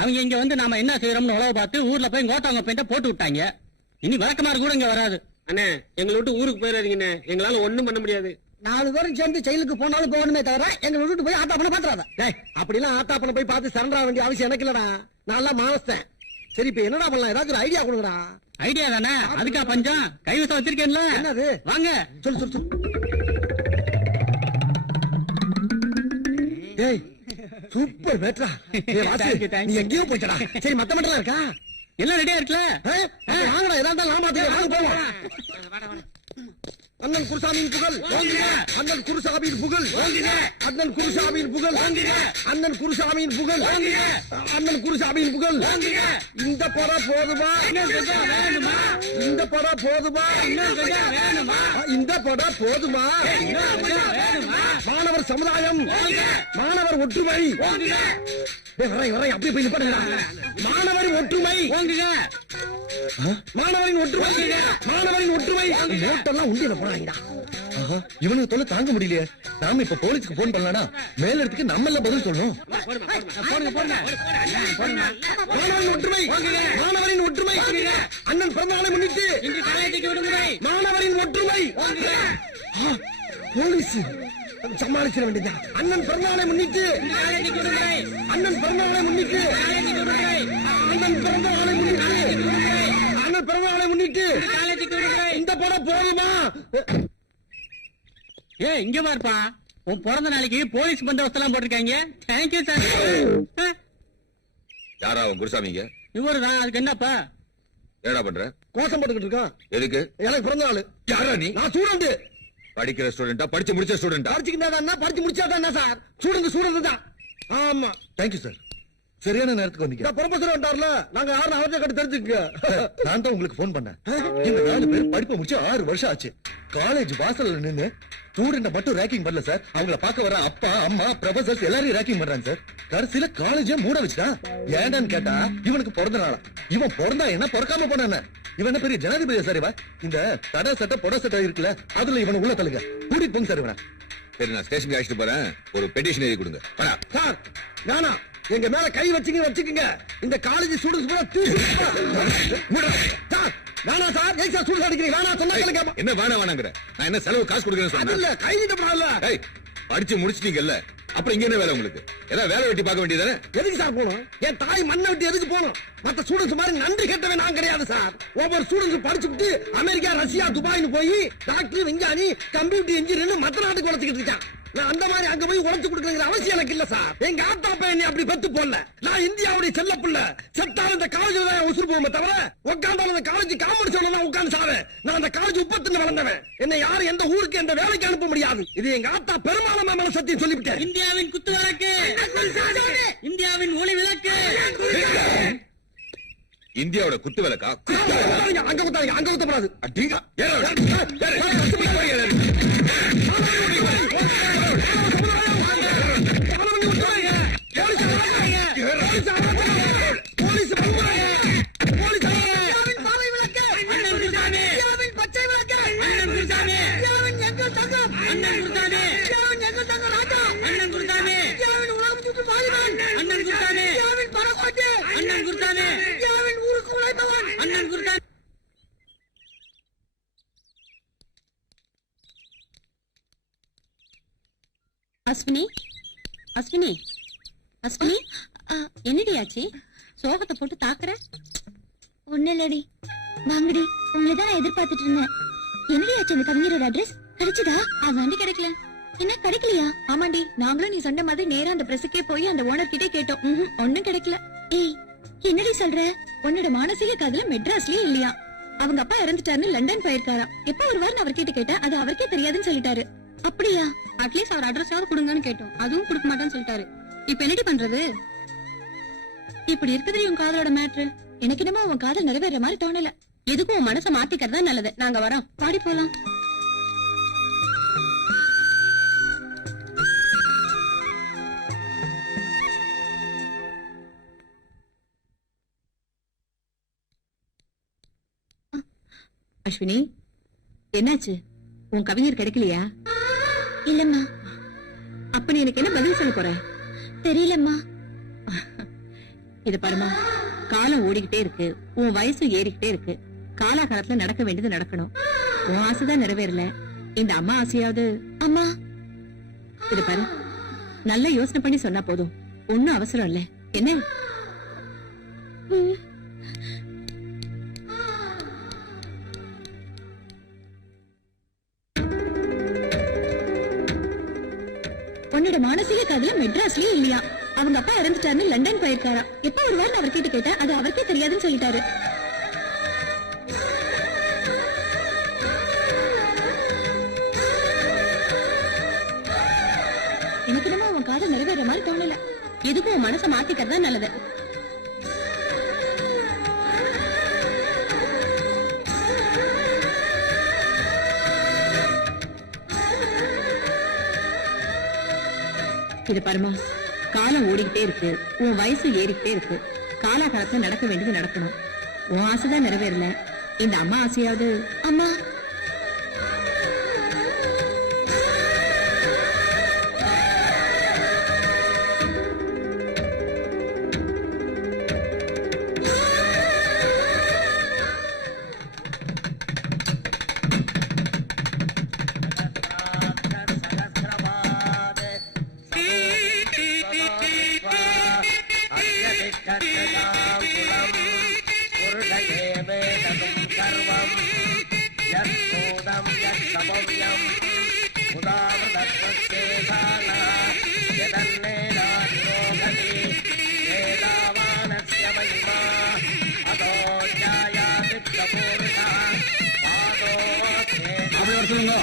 அவங்க இங்க வந்து நாம என்ன செய்யறோம்னு உழவு பார்த்து ஊர்ல போய் கோட்டாங்க பெயிண்ட போட்டு விட்டாங்க. இனி விளக்கமாறு கூட இங்க வராது. அண்ணே எங்களை விட்டு ஊருக்கு போயிடாதீங்கண்ணே, எங்களால ஒண்ணும் பண்ண முடியாது. 4 பேரும் சேர்ந்து ஜெயிலுக்கு போனாலும் போகணுமே தவிர எங்களை விட்டு போய் ஆத்தாப்பன பாத்துறாத. அப்படிலாம் ஆத்தாப்பன போய் பார்த்து சரண்டா வேண்டிய அவசியம் எனக்கு இல்லடா. நான் மானஸ்தேன். சரி இப்ப என்னடா பண்ணலாம், ஏதாவது ஒரு ஐடியா கொடுங்கடா. ஐடியா தானே, அதுக்கா பஞ்சம். கைவசம் வச்சிருக்கேன்ல. என்னது? வாங்க சொல்லு சொல்லு சொல்லு. டேய் சூப்பர் பேட்ரா. நீ எங்கேயோ போயிட்டடா. சரி மத்த மட்டும் இருக்கா? எல்லாம் ரெடியா இருக்குல்ல? வாங்கடா, ஏதாவது லாமாத்துக்கு வாங்க போவோம். அண்ணன் குருசாமியின் புகழ், அண்ணன் குருசாமியின் புகழ், அண்ணன் குருசாமியின் புகழ், அண்ணன் குருசாமியின் புகழ், அண்ணன் குருசாமியின் புகழ். இந்த படம் போதுமா? இந்த படம் போதுமா? இந்த படம் போதுமா? மாணவர் சமுதாயம், மாணவர் ஒற்றுமை. வரை அப்படியே போய் நிப்பாட்டுங்கடா. மாணவரின் ஒற்றுமை, மாணவரின் ஒற்றுமை, மாணவரின் ஒற்றுமை. நோட்டெல்லாம் உண்டியில போறாங்கடா. இவனுக்கு தொல்லை தாங்க முடியலையே. நாம இப்ப போலீஸ்க்கு போன் பண்ணலாம்னா மேல இடத்துக்கு நம்ம எல்லாம் பதில் சொல்லணும். மாணவரின் ஒற்றுமை, மாணவரின் ஒற்றுமை. அண்ணன் பிறந்தநாளை முன்னிட்டு மாணவரின் ஒற்றுமை. போலீஸ் சமாளிச்சிட வேண்டியதா. அண்ணன் பிறந்தநாளை முன்னிட்டு, அண்ணன் பிறந்தநாளை முன்னிட்டு, அண்ணன் பிறந்தநாளை முன்னிட்டு, அண்ணன் பிறந்தநாளை முன்னிட்டு இந்த படம் போதுமா? ஏ இங்க பாருப்பா, உன் பிறந்த நாளைக்கு போலீஸ் பந்தோபஸ்து எல்லாம் போட்டிருக்காங்க. Thank you sir. யாரா உன் குருசாமிங்க? இவருதான். அதுக்கு என்னப்பா? என்னடா பண்ற? கோஷம் போட்டுக்கிட்டு இருக்கான். எதுக்கு? எனக்கு பிறந்த நாள். யாரா நீ? நான் ஸ்டூடெண்ட். படிக்கிற ஸ்டூடெண்டா? படிச்சு முடிச்ச ஸ்டூடெண்டா? படிச்சுக்கிட்டா படிச்சு முடிச்சாதான் என்ன சார்? ஸ்டூடெண்ட் தான். ஆமா. Thank you sir. சரியான நேரத்துக்கு வந்தீங்க. ப்ரொஃபசர் வந்தார்ல, நாங்க யாரும் அவர்கிட்ட கட்டு தெரிஞ்சுக்க. நான் தான் உங்களுக்கு போன் பண்ணேன். இந்த 4 பேர் படிப்பு முடிச்சு 6 வருஷம் ஆச்சு. காலேஜ் வாசல்ல நின்னு ஸ்டூடெண்ட மட்டும் ரேக்கிங் பண்ணல சார். அவங்கள பார்க்க வர அப்பா அம்மா ப்ரொஃபசர்ஸ் எல்லாரையும் ரேக்கிங் பண்றாங்க சார். கடைசியில காலேஜே மூட வச்சுட்டான். ஏண்டான்னு கேட்டா இவனுக்கு பிறந்த நாளா. இவன் பிறந்தா என்ன, பிறக்காம போனானே. இவன் என்ன பெரிய ஜனாதிபதி சார்? இவன் இந்த தடை சட்டை பொட சட்டை இருக்குல்ல, அதுல இவனை உள்ள தள்ளுங்க. கூட்டிட்டு போங்க சார் இவனை. சரி நான் ஸ்டேஷனுக்கு அழைச்சிட்டு போறேன். ஒரு பெட்டிஷன் எழுதி கொடுங்க. சார் வேணா, எங்க மேல கை வச்சுக்கீங்க. இந்த காலேஜ் ஸ்டூடெண்ட்ஸ் கூட சார் வேணா சார். ஏன் சார் ஸ்டூடெண்ட் அடிக்கிறீங்க? வேணா சொன்னா கேட்க. என்ன வேணாங்கிற? நான் என்ன செலவு காசு கொடுக்கறேன்னு அது இல்ல, சொன்னேன். கை விடப்படாதுல்ல. படிச்சு முடிச்சிட்டீங்கல்ல, அப்புறம் இங்க என்ன வேலை உங்களுக்கு? ஏதாவது வேலை வெட்டி பார்க்க வேண்டியதானே? எதுக்கு சார் போகணும்? என் தாய் மண்ணை விட்டு எதுக்கு போகணும்? மத்த ஸ்டூடெண்ட்ஸ் மாதிரி நன்றி கேட்டவன் நான் கிடையாது சார். ஒவ்வொரு ஸ்டூடெண்ட்ஸ் படிச்சுட்டு அமெரிக்கா, ரஷ்யா, துபாய்னு போய் டாக்டர், விஞ்ஞானி, கம்ப்யூட்டர் இன்ஜினியர் மத்த நாட்டுக்கு உழைச்சிக்கிட்டு இருக்கான். நான் அந்த மாதிரி அங்க போய் உழைச்சு கொடுக்கணுங்கிற அவசியம் எனக்கு இல்ல சார். எங்க ஆத்தா பையன் அப்படி பெத்து போடல. நான் இந்தியாவுடைய செல்ல பிள்ளை. செத்தாலும் இந்த காலேஜ்ல தான் உசுறு போவோமே தவிர உட்காந்தாலும் இந்த காலேஜ் காமெடி சொல்லலாம் உட்காந்து சாவேன். நான் அந்த காலேஜ் உப்பத்துன்னு வளர்ந்தவன். என்ன யாரும் எந்த ஊருக்கு எந்த வேலைக்கு அனுப்ப முடியாது. இது எங்க ஆத்தா பெருமாளமா மேல சத்தியம் சொல்லிவிட்டேன். இந்தியாவின் குத்து விளக்கு, இந்தியாவின் ஒளி விளக்கு. இந்தியாவோட குத்து விளக்கா? அங்க குத்தாங்க, அங்க குத்தப்படாது. அஸ்வினி, அஸ்வினி, அஸ்வினி, என்னடி ஆச்சு? சோகத்தை போட்டு தாக்குற? ஒண்ணு இல்லடி. வாங்கடி, உங்களை தான் நான் எதிர்பார்த்துட்டு இருந்தேன். என்னடி ஆச்சு? அந்த கவிஞரோட அட்ரஸ் கிடைச்சதா? அதாண்டி கிடைக்கல. என்ன கிடைக்கலையா? ஆமாண்டி, நாங்களும் நீ சொன்ன மாதிரி நேரா அந்த பிரஸுக்கே போய் அந்த ஓனர் கிட்டே கேட்டோம். ஒண்ணும் கிடைக்கல. ஏய் என்னடி சொல்ற? உன்னோட மானசீக காதல மெட்ராஸ்லயே இல்லையா? அவங்க அப்பா இறந்துட்டாருன்னு லண்டன் போயிருக்காராம். எப்ப வருவாருன்னு அவர்கிட்ட கேட்டேன். அது அவருக்கே தெரியாதுன்னு சொல்லிட்டாரு. அப்படியா? அட்லீஸ்ட் அவர் அட்ரஸ் யாரும் கொடுங்கன்னு கேட்டோம். அதுவும் கொடுக்க மாட்டேன்னு சொல்லிட்டாரு. இப்ப என்னடி பண்றது? இப்படி இருக்குதுடி உன் காதலோட மேட்ரு. எனக்கு என்னமோ உன் காதல் நிறைவேற மாதிரி தோணல. எதுக்கும் உன் மனசை மாத்திக்கிறதா நல்லது. நாங்க வரோம், பாடி போலாம். அஸ்வினி, என்னாச்சு? உன் கவிஞர் கிடைக்கலையா? இல்லம்மா. அப்ப நீ எனக்கு என்ன பதில் சொல்ல போற? தெரியலம்மா. இது பாருமா, காலம் ஓடிக்கிட்டே இருக்கு, உன் வயசு ஏறிக்கிட்டே இருக்கு. காலாகாலத்துல நடக்க வேண்டியது நடக்கணும். உன் ஆசைதான் நிறைவேறல, இந்த அம்மா ஆசையாவது. அம்மா, இது பாரு, நல்ல யோசனை பண்ணி சொன்னா போதும், ஒண்ணும் அவசரம் இல்ல. என்ன? உன்னோட மானசீக காதல மெட்ராஸ்லயே இல்லையா? அவங்க அப்பா இறந்துட்டாருன்னு லண்டன் போயிருக்காரா. எப்ப வருவாருன்னு அவர்கிட்ட கேட்டா அது அவருக்கே தெரியாதுன்னு சொல்லிட்டாரு. எனக்கு என்னமோ உன் காதல் நிறைவேற மாதிரி தோணல. எதுக்கும் உன் மனசை மாத்திக்கிறது தான் நல்லது. இது பாருமா, காலம் ஓடிக்கிட்டே இருக்கு, உன் வயசு ஏறிக்கிட்டே இருக்கு. காலாகாலத்துல நடக்க வேண்டியது நடக்கணும். உன் ஆசைதான் நிறைவேறல, இந்த அம்மா ஆசையாவது. அம்மா, அப்படி வர சொல்லுங்க.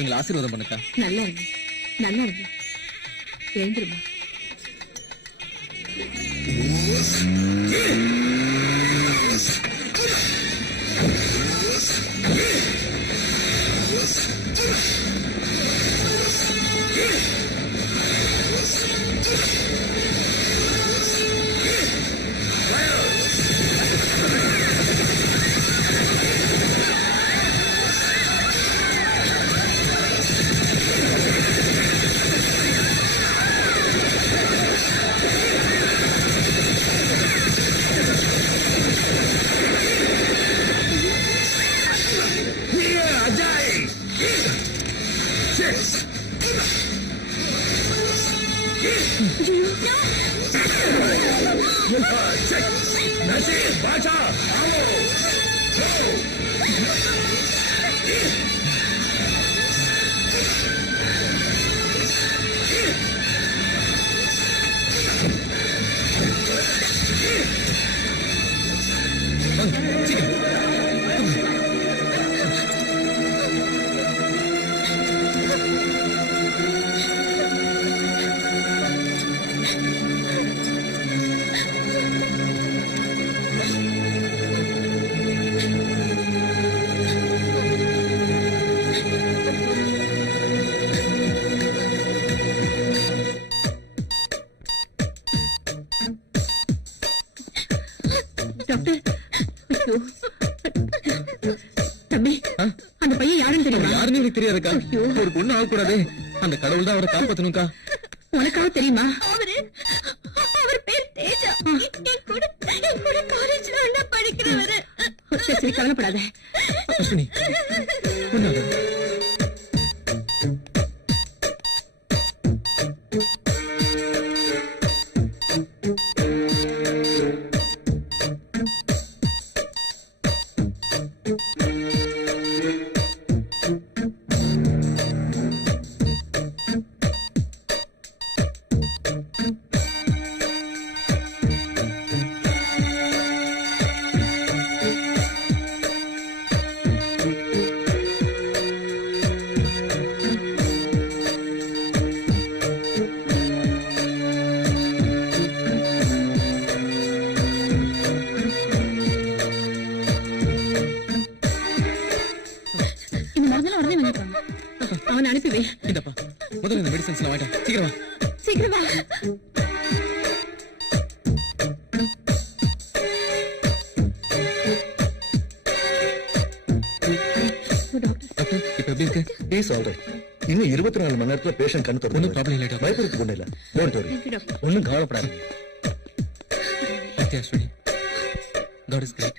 எங்களை ஆசீர்வாதம் பண்ணுக்கா. நல்லா இருக்கு, நல்லா இருக்கு. எழுந்துருமா. டாக்டர் ஐயோ. தம்பி அந்த பையன் யாருன்னு தெரியுமா? யாருன்னு எனக்கு தெரியாதுக்கா. ஒரு பொண்ணு ஆகக்கூடாது. அந்த கடவுள் தான் அவரை காப்பாத்தணும்க்கா. உனக்காக தெரியுமா? அவர் பேர் தேஜா. என் கூட காலேஜ்ல ஒண்ணா படிக்கிறவரு. சரி சரி கவலைப்படாத. அஸ்வினி ஒண்ணாக. அவன் அனுப்பி வை. இந்தப்பா முதல்ல இந்த மெடிசன்ஸ் வாங்கிட்டேன். சீக்கிரம் வா. சீக்கிரம் வா. டாக்டர் இப்ப எப்படி இருக்கு? Is alright. இன்னும் 24 மணி நேரத்துல பேஷண்ட் கண்ணு திறந்து ஒன்றும் ப்ராப்ளம் இல்லை டாக்டர். பயப்படுறதுக்கு ஒண்ணு இல்ல. Don't worry. ஒண்ணும் கவலைப்படாதீங்க. Sathya Ashwini, God is great.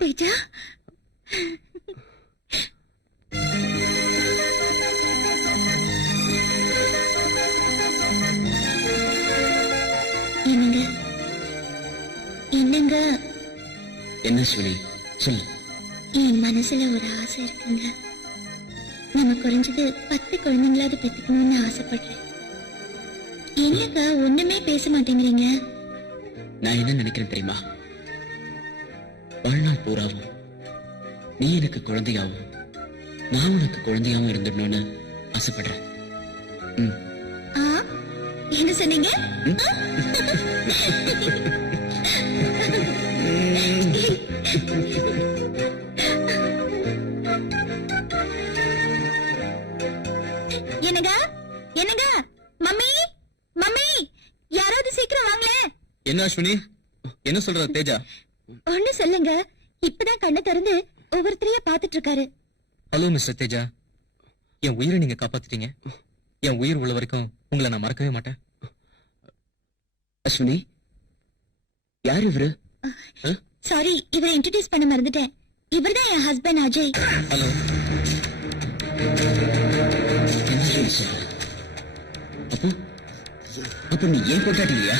Teja என்னங்க என்னங்க? என்ன அஸ்வினி சொல்லு. என் மனசுல ஒரு ஆசை இருக்குங்க. நம்ம குறைஞ்சது 10 குழந்தைங்களாவது பெத்துக்கணும்னு ஆசைப்படுறேன். என்னங்க ஒண்ணுமே பேச மாட்டேங்கிறீங்க? நான் என்ன நினைக்கிறேன் தெரியுமா? வாழ்நாள் பூராவும் நீ எனக்கு குழந்தையாவும் நான் உனக்கு குழந்தையாவும் இருந்துடணும்னு ஆசைப்படுறேன். என்ன சொன்னீங்க? என்னங்க என்னங்க? மம்மி மம்மி யாராவது சீக்கிரம் வாங்களே. என்ன அஸ்வினி என்ன சொல்ற தேஜா? ஒண்ணு சொல்லுங்க. இப்பதான் கண்ணை திறந்து ஒவ்வொருத்தரையா பாத்துட்டு இருக்காரு. ஹலோ மிஸ்டர் தேஜா, என் உயிரை நீங்க காப்பாத்திட்டீங்க. என் உயிர் உள்ள வரைக்கும் உங்களை நான் மறக்கவே மாட்டேன். அஸ்வினி யார் இவரு? சாரி, இவரை இன்ட்ரோடியூஸ் பண்ண மறந்துட்டேன். இவர்தான் என் ஹஸ்பண்ட் அஜய். ஹலோ. அப்போ அப்போ நீ ஏன் கொண்டாட்டி இல்லையா?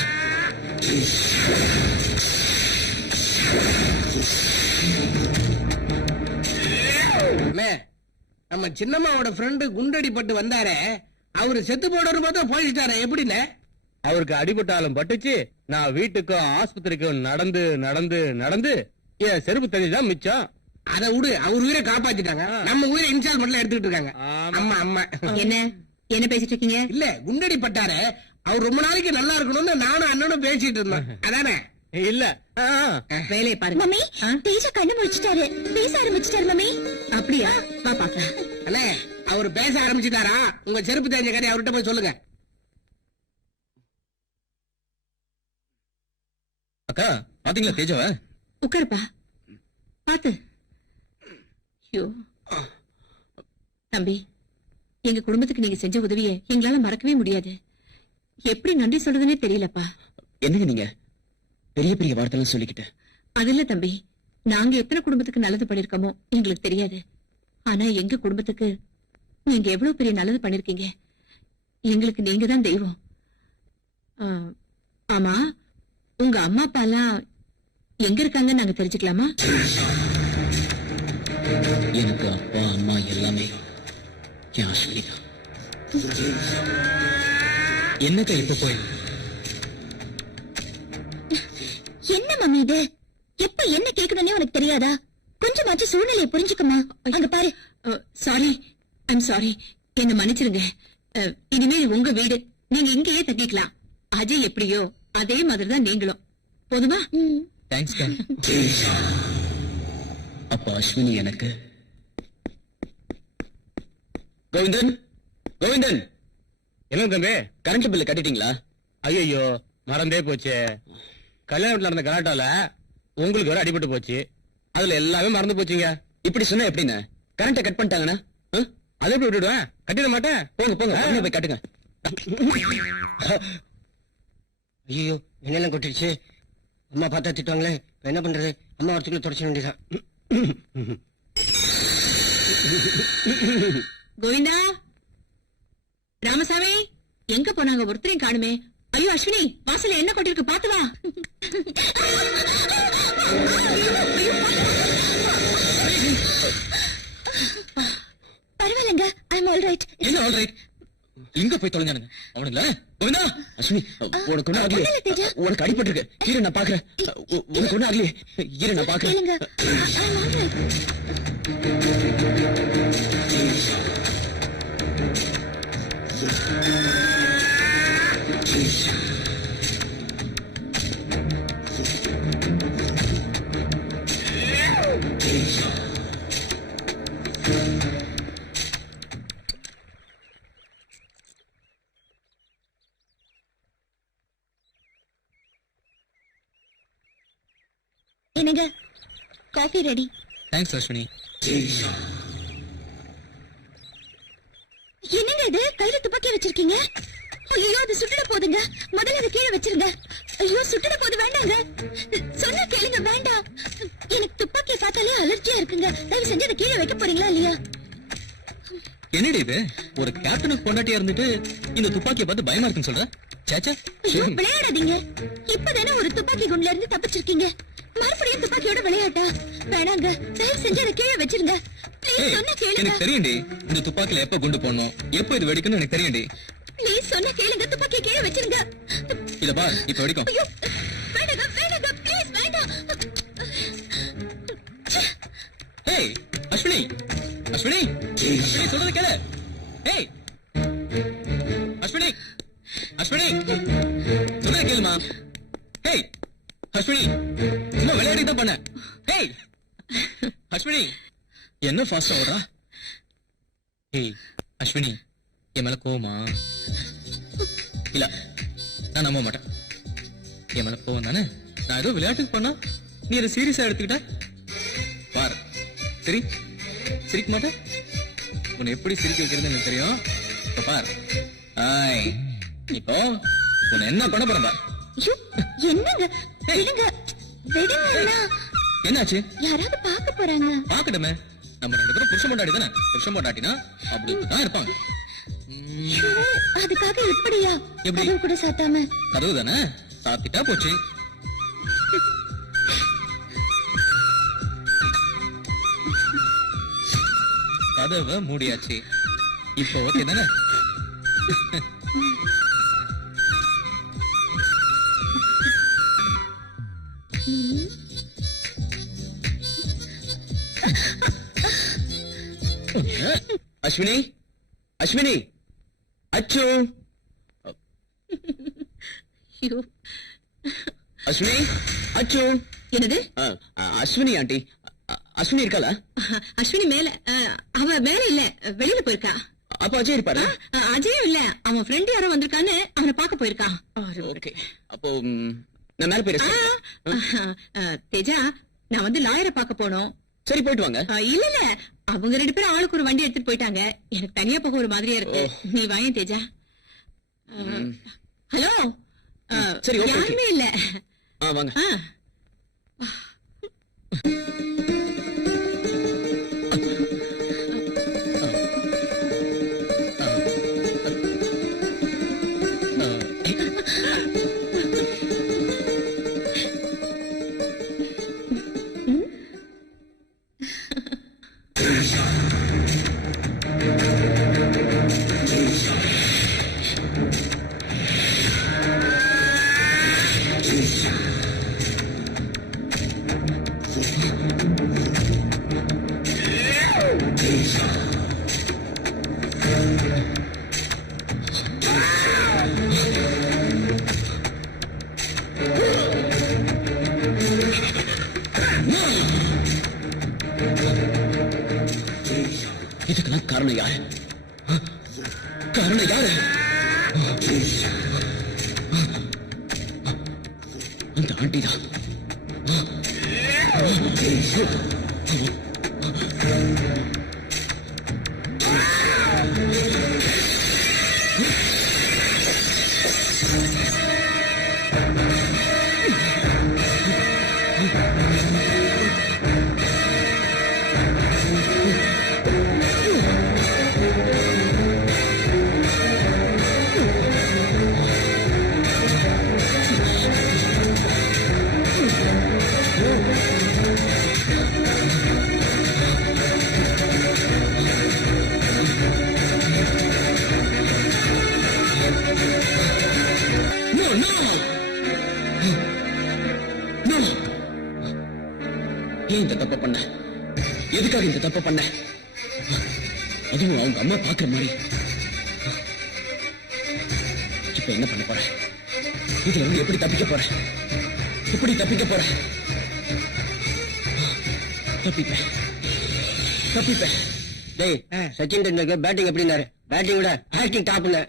நம்ம சின்னம்மாவோட ஃப்ரெண்டு குண்டடிப்பட்டு வந்தாரே, அவரு செத்து போடுற பார்த்தா போயிட்டாரே, எப்படின்னு? அவருக்கு அடிபட்டாலும் பட்டுச்சு. நான் வீட்டுக்கும் ஆஸ்பத்திரிக்கும் நடந்து நடந்து நடந்து என் செருப்பு தண்ணிதான் மிச்சம். அதை விடு, அவர் உயிரை காப்பாத்திட்டாங்க. நம்ம உயிரை இன்ஸ்டால்மெண்ட்ல எடுத்துக்கிட்டு இருக்காங்க. அம்மா அம்மா என்ன பேசிட்டு இருக்கீங்க? இல்ல, குண்டடி பட்டாரு. அவர் ரொம்ப நாளைக்கு நல்லா இருக்கணும்னு நானும் அண்ணனும் பேசிட்டு இருந்தோம். அதானே? இல்ல வேலையை பாருங்க. மம்மி தேஜா கண்ணு முடிச்சிட்டாரு, பேச ஆரம்பிச்சிட்டாரு. மம்மி அப்படியா? வா பாக்கலாம். அண்ணே, அவர் பேச ஆரம்பிச்சுட்டாரா? உங்க செருப்பு தெரிஞ்ச கதை அவர்கிட்ட போய் சொல்லுங்க. அக்கா பாத்தீங்களா தேஜாவ? உட்காருப்பா பாத்து. ஐயோ தம்பி, எங்க குடும்பத்துக்கு நீங்க செஞ்ச உதவியை எங்களால மறக்கவே முடியாது. எப்படி நன்றி சொல்றதுன்னே தெரியலப்பா. என்னங்க நீங்க பெரிய பெரிய வார்த்தைலாம் சொல்லிக்கிட்டு? அது இல்ல தம்பி, நாங்க எத்தனை குடும்பத்துக்கு நல்லது பண்ணிருக்கோமோ எங்களுக்கு தெரியாது. ஆனா எங்க குடும்பத்துக்கு நீங்க எவ்வளவு பெரிய நல்லது பண்ணிருக்கீங்க. எங்களுக்கு நீங்க தான் தெய்வம். ஆமா, உங்க அம்மா அப்பா எல்லாம் எங்க இருக்காங்கன்னு நாங்க தெரிஞ்சுக்கலாமா? எனக்கு அப்பா அம்மா எல்லாமே என் அஸ்வினி தான். என்னக்கா இப்ப போய் என்ன மம்மி இது? எப்ப என்ன கேட்கணும்னே உனக்கு தெரியாதா? கொஞ்சமாச்சு சூழ்நிலையை புரிஞ்சுக்கமா. அங்க பாரு. சாரி, ஐம் சாரி, என்ன மன்னிச்சிருங்க. இனிமே இது உங்க வீடு, நீங்க இங்கேயே தங்கிக்கலாம். அஜய் எப்படியோ அதே மாதிரிதான் நீங்களும். போதுமா? தேங்க்ஸ்க்கா. அப்ப அஸ்வினி எனக்கு கோவிந்தன், கோவிந்தன், என்ன தம்பி? கரண்ட் பில்லு கட்டிட்டீங்களா? ஐயோ மறந்தே போச்சு. கல்யாணத்துல நடந்த கலாட்டால உங்களுக்கு வேற அடிபட்டு போச்சு. அதுல எல்லாமே மறந்து போச்சுங்க. இப்படி சொன்னா எப்படின்னு? கரண்ட கட் பண்ணிட்டாங்கன்னா அதை எப்படி விட்டுடுவேன்? கட்டிட மாட்டேன். போங்க போங்க, உடனே போய் கட்டுங்க. ஐயோ என்னெல்லாம் கொட்டிடுச்சு. அம்மா பார்த்தா திட்டுவாங்களே. இப்ப என்ன பண்றது? அம்மா வரத்துக்குள்ள தொடச்ச வேண்டியதான். கோவிந்தா, ராமசாமி, எங்க போனாங்க? ஒருத்தரையும் காணுமே. ஐயோ அஸ்வினி, வாசல்ல என்ன கொட்டிருக்கு பாத்து வா. பரவாயில்லைங்க, ஐ அம் ஆல் ரைட். என்ன ஆல் ரைட்? எங்க போய் தொலைஞ்சானுங்க அவனுங்களா? கோவிந்தா, அஸ்வினி, உனக்கு ஒண்ணு ஆகலையே? உனக்கு அடிபட்டு இருக்கு. இரு நான் பாக்குறேன். உனக்கு ஒண்ணு ஆகலையே? இரு நான் பாக்குறேன். கேளுங்க, ஐ அம் ஆல் ரைட். என்னங்க, காஃபி ரெடி. தேங்க்ஸ் அஸ்வினி. என்னங்க இது? கையில துப்பாக்கி வச்சிருக்கீங்க? ஐயோ, அது சுட்டுட போதுங்க. முதல்ல அதை கீழே வச்சிருங்க. ஐயோ, சுட்டுட போது வேண்டாங்க. சொன்னா கேளுங்க, வேண்டாம். எனக்கு துப்பாக்கியை பார்த்தாலே அலர்ஜியா இருக்குங்க. தயவு செஞ்சு அதை கீழே வைக்க போறீங்களா இல்லையா? என்னடி இது? ஒரு கேப்டனுக்கு பொண்டாட்டியா இருந்துட்டு இந்த துப்பாக்கியை பார்த்து பயமா இருக்குன்னு சொல்ற? சேச்சா, ஐயோ, விளையாடாதீங்க. இப்பதானே ஒரு துப்பாக்கி குண்டுல இருந்து தப்பிச்சிருக்கீங்க. மறுபடியும் துப்பாக்கியோட விளையாட்டா? வேணாங்க, தயவு செஞ்சு அதை கீழே வச்சிருங்க. ப்ளீஸ், சொன்னா கேளுங்க. எனக்கு தெரியும்டி இந்த துப்பாக்கில எப்ப குண்டு போடணும், எப்ப இது வெடிக்கணும் எனக்கு தெரியும்டி. ப்ளீஸ், சொன்னா கேளுங்க. துப்பாக்கி கீழே வச்சிருங்க. இத பார், இப்ப வெடிக்கும். ஐயோ, வேண்டாங்க, வேண்டாங்க, ப்ளீஸ், வேண்டாம். ஏய் அஸ்வினி, அஸ்வினி, அஸ்வினி சொல்றது கேளு. ஏய் அஸ்வினி, அஸ்வினி சொல்றது கேளுமா. ஏய் அஸ்வினி, சும்மா விளையாடி தான் பண்ண. ஏய் அஸ்வினி, என்ன ஃபாஸ்டா ஓடுறா? ஏய் அஸ்வினி, என் மேல கோவமா? இல்ல, நான் நம்ப மாட்டேன். என் மேல கோவம் தானே? நான் ஏதோ விளையாட்டுக்கு பண்ணா நீ அதை சீரியஸா எடுத்துக்கிட்ட. பார், சரி சிரிக்க மாட்டேன். உன்னை எப்படி சிரிக்க வைக்கிறது எனக்கு தெரியும். இப்ப பார். ஆய், இப்போ உன்னை என்ன பண்ண போறேன் பார். ஐயோ, என்னங்க? விடுங்க, விடுங்க. என்னாச்சு? யாராவது பார்க்க போறாங்க. பாக்கட்டுமே, நம்ம ரெண்டு பேரும் புருஷன் பொண்டாட்டி தானே. புருஷன் பொண்டாட்டினா அப்படி தான் இருப்பாங்க. ஐயோ, அதுக்காக இப்படியா? எப்படி? கதவு கூட சாத்தாம. கதவு தானே, சாத்திட்டா போச்சு. கதவை மூடியாச்சு. இப்போ ஓகே தானே? அஸ்வினி, அஸ்வினி, அச்சு, ஐயோ, அஸ்வினி, அச்சு. என்னது? அஸ்வினி ஆண்டி, அஸ்வினி இருக்காளா? அஸ்வினி மேல, அவ மேல இல்ல, வெளியில போயிருக்கா. அப்ப அஜய் இருப்பாரு? அஜயும் இல்ல, அவன் ஃப்ரெண்ட் யாரோ வந்திருக்கான்னு அவனை பார்க்க போயிருக்கான். ஓகே, அப்போ நான் மேல போய் rest தேஜா நான் வந்து லாயரை பார்க்க போனோம். சரி போயிட்டு வாங்க. இல்ல இல்ல அவங்க 2 பேரும் ஆளுக்கு ஒரு வண்டி எடுத்துட்டு போயிட்டாங்க. எனக்கு தனியா போக ஒரு மாதிரியா இருக்கு. நீ வாயேன் தேஜா. ஹலோ. சரி ஓகே. யாருமே இல்ல. வாங்க. இதுக்கெல்லாம் காரணம் யாரு? காரணம் யாரு? அந்த ஆண்டி தான். ஏன் இந்த தப்ப பண்ண? எதுக்காக இந்த தப்ப பண்ண? அதுவும் அவங்க அம்மா பாக்குற மாதிரி. இப்ப என்ன பண்ண போற? இதுல இருந்து எப்படி தப்பிக்க போற? எப்படி தப்பிக்க போற? தப்பிப்பேன். டேய் சச்சின் டெண்டுல்கர் பேட்டிங் எப்படின்னாரு? பேட்டிங் விட ஆக்டிங் டாப்ல.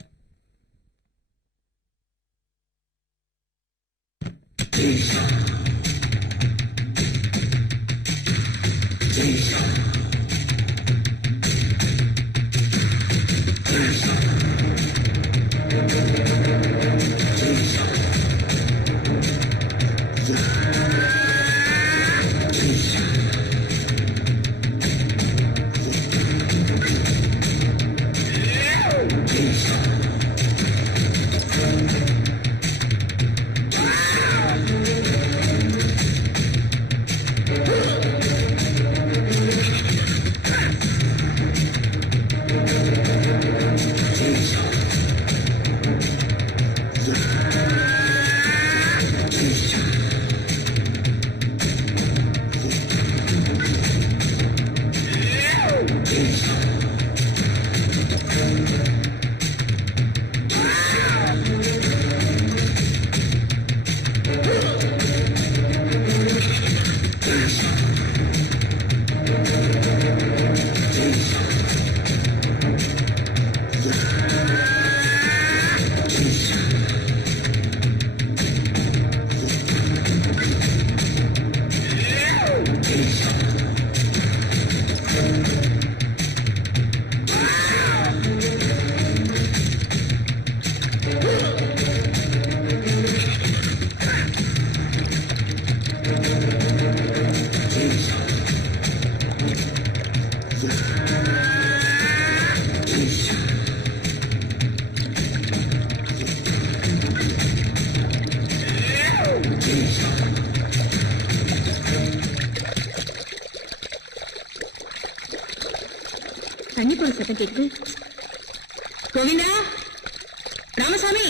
தண்ணி போட சத்தம் கேக்குது. கோவிந்தா, ராமசாமி,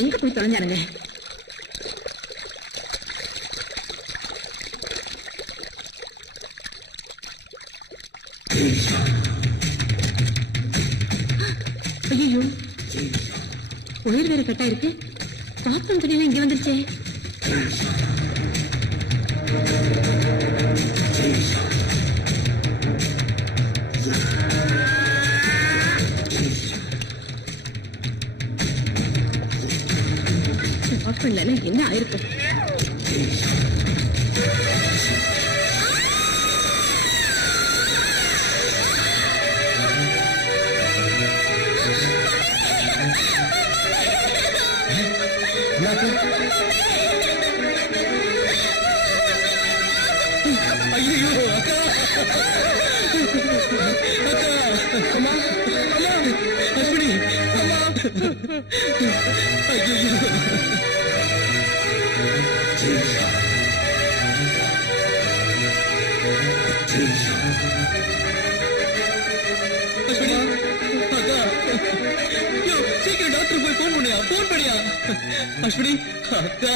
எங்க போய் தொலைஞ்சானுங்க? ஐயோ, ஒயர் வேற கட்டா இருக்கு. பாத்ரூம் துணியெல்லாம் இங்க வந்துருச்சே. ஆஃப் பண்ணல. இருந்தாலும் என்ன ஆயிருக்கும்? ஐயோ அக்கா அம்மா அம்மா அஸ்வினி ஐயோ அஸ்வினி அக்கா யோ சீக்கிரம் டாக்டர் போய் ஃபோன் பண்ணியா அஸ்வினி அக்கா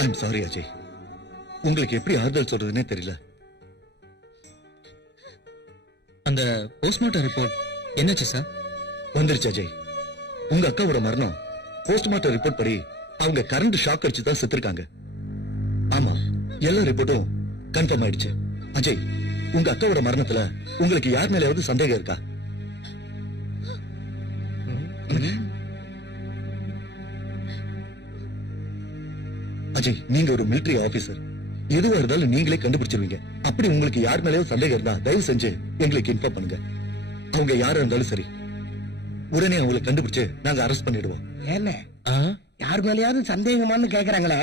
ஐம் சாரி அஜய், உங்களுக்கு எப்படி ஆறுதல் சொல்றதுன்னே தெரியல. அந்த போஸ்ட்மார்ட்டம் ரிப்போர்ட் என்னாச்சு சார்? வந்துருச்சு அஜய். உங்க அக்காவோட மரணம் போஸ்ட்மார்ட்டம் ரிப்போர்ட் படி அவங்க கரண்ட் ஷாக் அடிச்சு தான் செத்துருக்காங்க. ஆமா, எல்லா ரிப்போர்ட்டும் கன்ஃபார்ம் ஆயிடுச்சு. அஜய், உங்க அக்காவோட மரணத்துல உங்களுக்கு யார் மேலயாவது சந்தேகம் இருக்கா? அஜய், நீங்க ஒரு மிலிட்டரி ஆபீசர், எதுவா இருந்தாலும் நீங்களே கண்டுபிடிச்சிருவீங்க. அப்படி உங்களுக்கு யார் மேலயாவது சந்தேகம் இருந்தா தயவு செஞ்சு எங்களுக்கு இன்ஃபார்ம் பண்ணுங்க. அவங்க யாரா இருந்தாலும் சரி, உடனே அவங்களை கண்டுபிடிச்சு நாங்க அரெஸ்ட் பண்ணிடுவோம். ஏன்ன யார் மேலயாவது சந்தேகமானு கேக்குறாங்களே,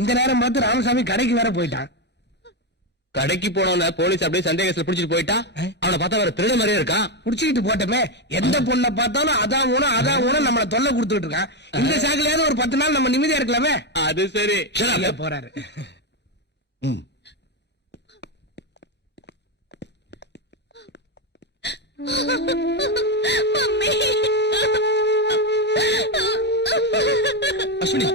இந்த நேரம் பார்த்து ராமசாமி கடைக்கு வேற போயிட்டான். கடைக்கு போனவன போலீஸ் அப்படியே சந்தேகத்துல புடிச்சிட்டு போயிட்டா. அவனை பார்த்தா வேற திருட மாதிரியே இருக்கான். புடிச்சுக்கிட்டு போட்டமே, எந்த பொண்ணை பார்த்தாலும் அதான் ஊனம் நம்மள தொல்லை கொடுத்துட்டு இருக்கான். இந்த சாக்கிலையாவது ஒரு 10 நாள் நம்ம நிம்மதியா இருக்கலாமே. அது சரி, போறாரு. அஸ்வினி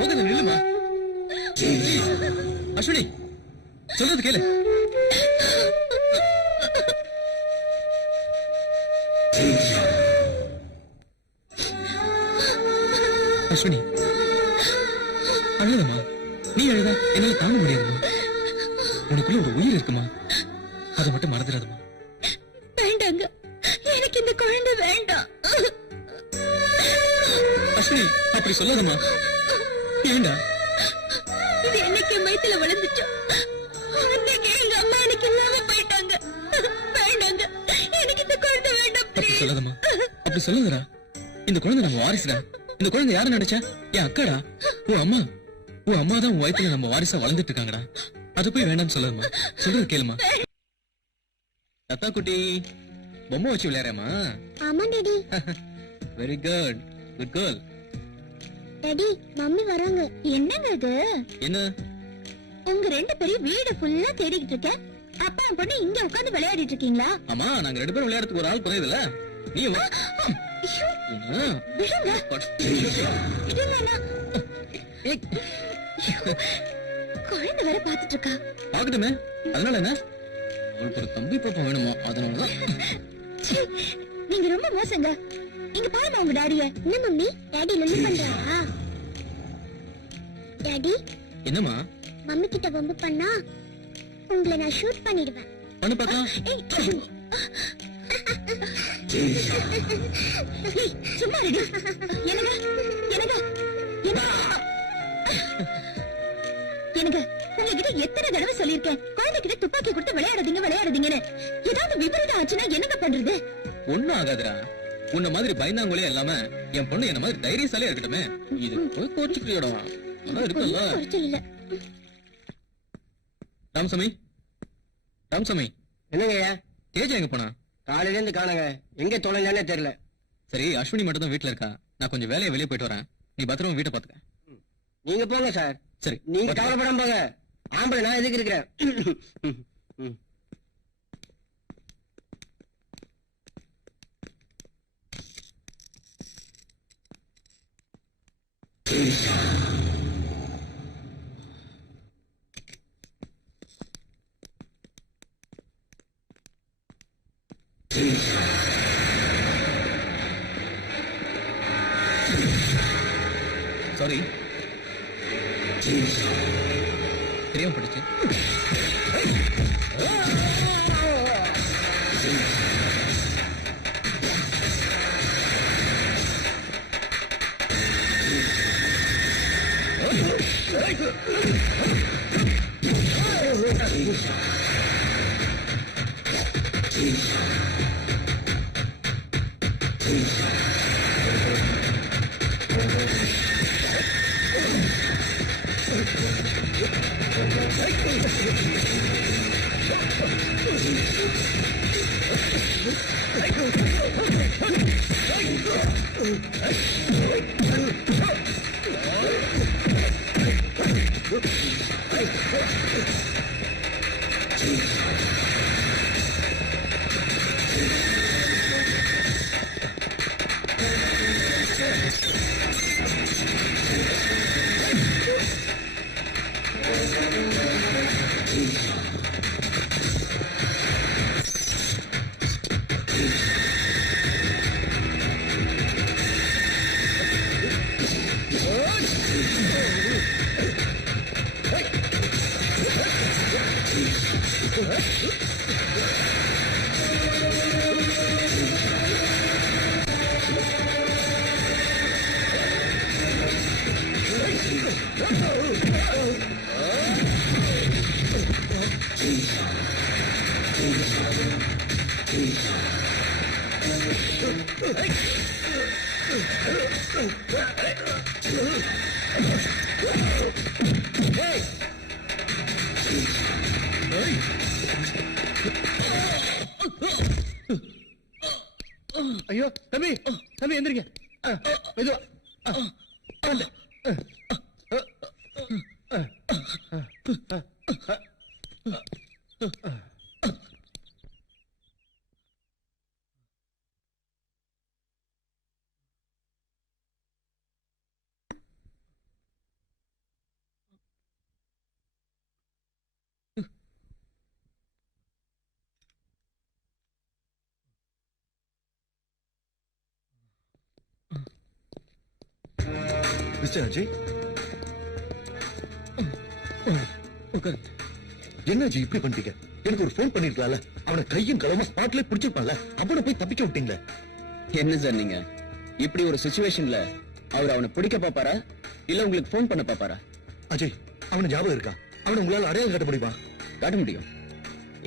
முதல்ல நில்லுமா. அஸ்வினி சொல்றது கேளு. அஸ்வினி அழுதமா, நீ அழுதா என்னால தாங்க முடியாதுமா. உனக்குள்ள ஒரு உயிர் இருக்குமா, அதை மட்டும் மறந்துடாதமா. வேண்டாங்க, எனக்கு இந்த குழந்தை வேண்டாம். அஸ்வினி அப்படி சொல்லாதமா. ஏண்டா? இது என்னைக்கு வயித்துல வளர்ந்துச்சோ அன்னைக்கு எங்க அம்மா எனக்கு இல்லாம போயிட்டாங்க. வேண்டாங்க, எனக்கு இந்த குழந்தை வேண்டாம். அப்படி சொல்லாதமா, அப்படி சொல்லாதடா. இந்த குழந்தை நம்ம வாரிசுடா. இந்த குழந்தை யாரு நினைச்சா? என் அக்காடா, உன் அம்மா தான் உன் வயித்துல நம்ம வாரிசா வளர்ந்துட்டு இருக்காங்கடா. அது போய் வேண்டாம்னு சொல்லாதமா. சொல்றது கேளுமா. தத்தா குட்டி பொம்மை வச்சு விளையாடுறேமா? ஆமா daddy. Very good, good girl. Daddy, mummy வராங்க. என்னங்க இது? என்ன? உங்க 2 பேரும் வீடு ஃபுல்லா தேடிக்கிட்டு இருக்க. அப்பா பொண்ணு இங்க உட்கார்ந்து விளையாடிட்டு இருக்கீங்களா? ஆமா, நாங்க 2 பேரும் விளையாடுறதுக்கு ஒரு ஆள் புரியுதுல. நீ விடுங்க. குழந்தை வேற பாத்துட்டு இருக்கா. பாக்கட்டுமே, அதனால என்ன? அவளுக்கு ஒரு தம்பி பாப்பா வேணுமா, அதனாலதான். நீங்க ரொம்ப மோசங்க. இங்க பாருங்க உங்க டாடிய. என்ன மம்மி, டாடி லொல்லி பண்றாரா? டாடி, என்னமா? மம்மி கிட்ட வம்பு பண்ணா உங்களை நான் ஷூட் பண்ணிடுவேன். பண்ணு பாக்கலாம். சும்மா ரெடி. எனக்கு உங்ககிட்ட எத்தனை தடவை சொல்லிருக்கேன், குழந்தைகிட்ட துப்பாக்கி கொடுத்து விளையாடுறீங்கன்னு. ஏதாவது விபரீதம் ஆச்சுன்னா என்னங்க பண்றது? ஒண்ணும் ஆகாதுடா. உன்ன மாதிரி பயந்தாங்கோலே இல்லாம என் பொண்ணு என்ன மாதிரி தைரியசாலியா இருக்கட்டுமே. இது போய் கோச்சுக்கிறியோட இருக்குல்ல. ராமசாமி, என்னங்கய்யா? தேஜா எங்க போனா? காலையில இருந்து காணுங்க, எங்க தொலைஞ்சானே தெரியல. சரி, அஸ்வினி மட்டும் தான் வீட்டுல இருக்கா. நான் கொஞ்சம் வேலையை வெளியே போயிட்டு வரேன். நீ பத்திரமா வீட்டை பாத்துக்க. நீங்க போங்க சார். சரி, நீங்க கவலைப்படாம போங்க. ஆம்பளை நான் எதுக்கு இருக்கிறேன். சாரி, தெரியாம படிச்சு. ஐயோ தம்பி, தம்பி எந்திரிங்க. மெதுவா. வந்து. மிஸ்டர் அஜய், என்ன அஜய் இப்படி பண்ணிட்டீங்க? எனக்கு ஒரு போன் பண்ணிருக்கலாம்ல. அவனை கையும் களவுமா ஸ்பாட்ல பிடிச்சிருப்பான்ல. அவனை போய் தப்பிக்க விட்டீங்களே. என்ன சார் நீங்க இப்படி ஒரு சிச்சுவேஷன்ல அவர் அவனை பிடிக்க பாப்பாரா இல்ல உங்களுக்கு போன் பண்ண பாப்பாரா? அஜய், அவனை ஞாபகம் இருக்கா? அவனை உங்களால அடையாளம் காட்ட முடியுமா? காட்ட முடியும்.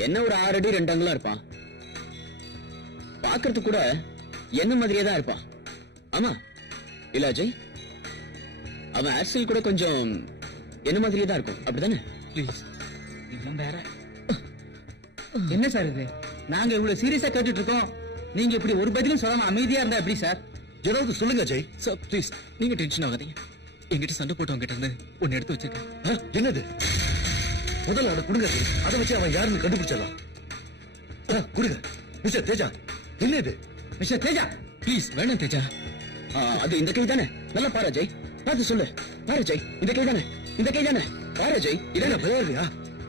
என்ன ஒரு 6 அடி 2 அங்குலம் இருப்பான். பாக்குறது கூட என்ன மாதிரியே தான் இருப்பான். ஆமா இல்ல அஜய்? அவன் ஆக்சுவல் கூட கொஞ்சம் என்ன மாதிரியே தான் இருக்கும், அப்படிதானே? ப்ளீஸ், வேற என்ன சார் இது? நாங்க இவ்வளவு சீரியஸா கேட்டுட்டு இருக்கோம், நீங்க இப்படி ஒரு பதிலும் சொல்லாம அமைதியா இருந்தா எப்படி சார்? ஏதாவது சொல்லுங்க அஜய். சார் ப்ளீஸ், நீங்க டென்ஷன் ஆகாதீங்க. என்கிட்ட சண்டை போட்டவங்க கிட்ட இருந்து ஒன்னு எடுத்து வச்சிருக்கேன். என்னது? முதல்ல அவனை கொடுங்க அஜய். அதை வச்சு அவன் யாருன்னு கண்டுபிடிச்சிடலாம். கொடுங்க. மிஸ்டர் தேஜா, என்ன இது? மிஸ்டர் தேஜா, ப்ளீஸ் வேணாம் தேஜா. அது இந்த கை தானே? நல்லா பாரு அஜய், பார்த்து சொல்லு. பாரு அஜய், இந்த கை தானே? இந்த கை தானே? பாரு அஜய், இதென்ன பரவாயில்லையா?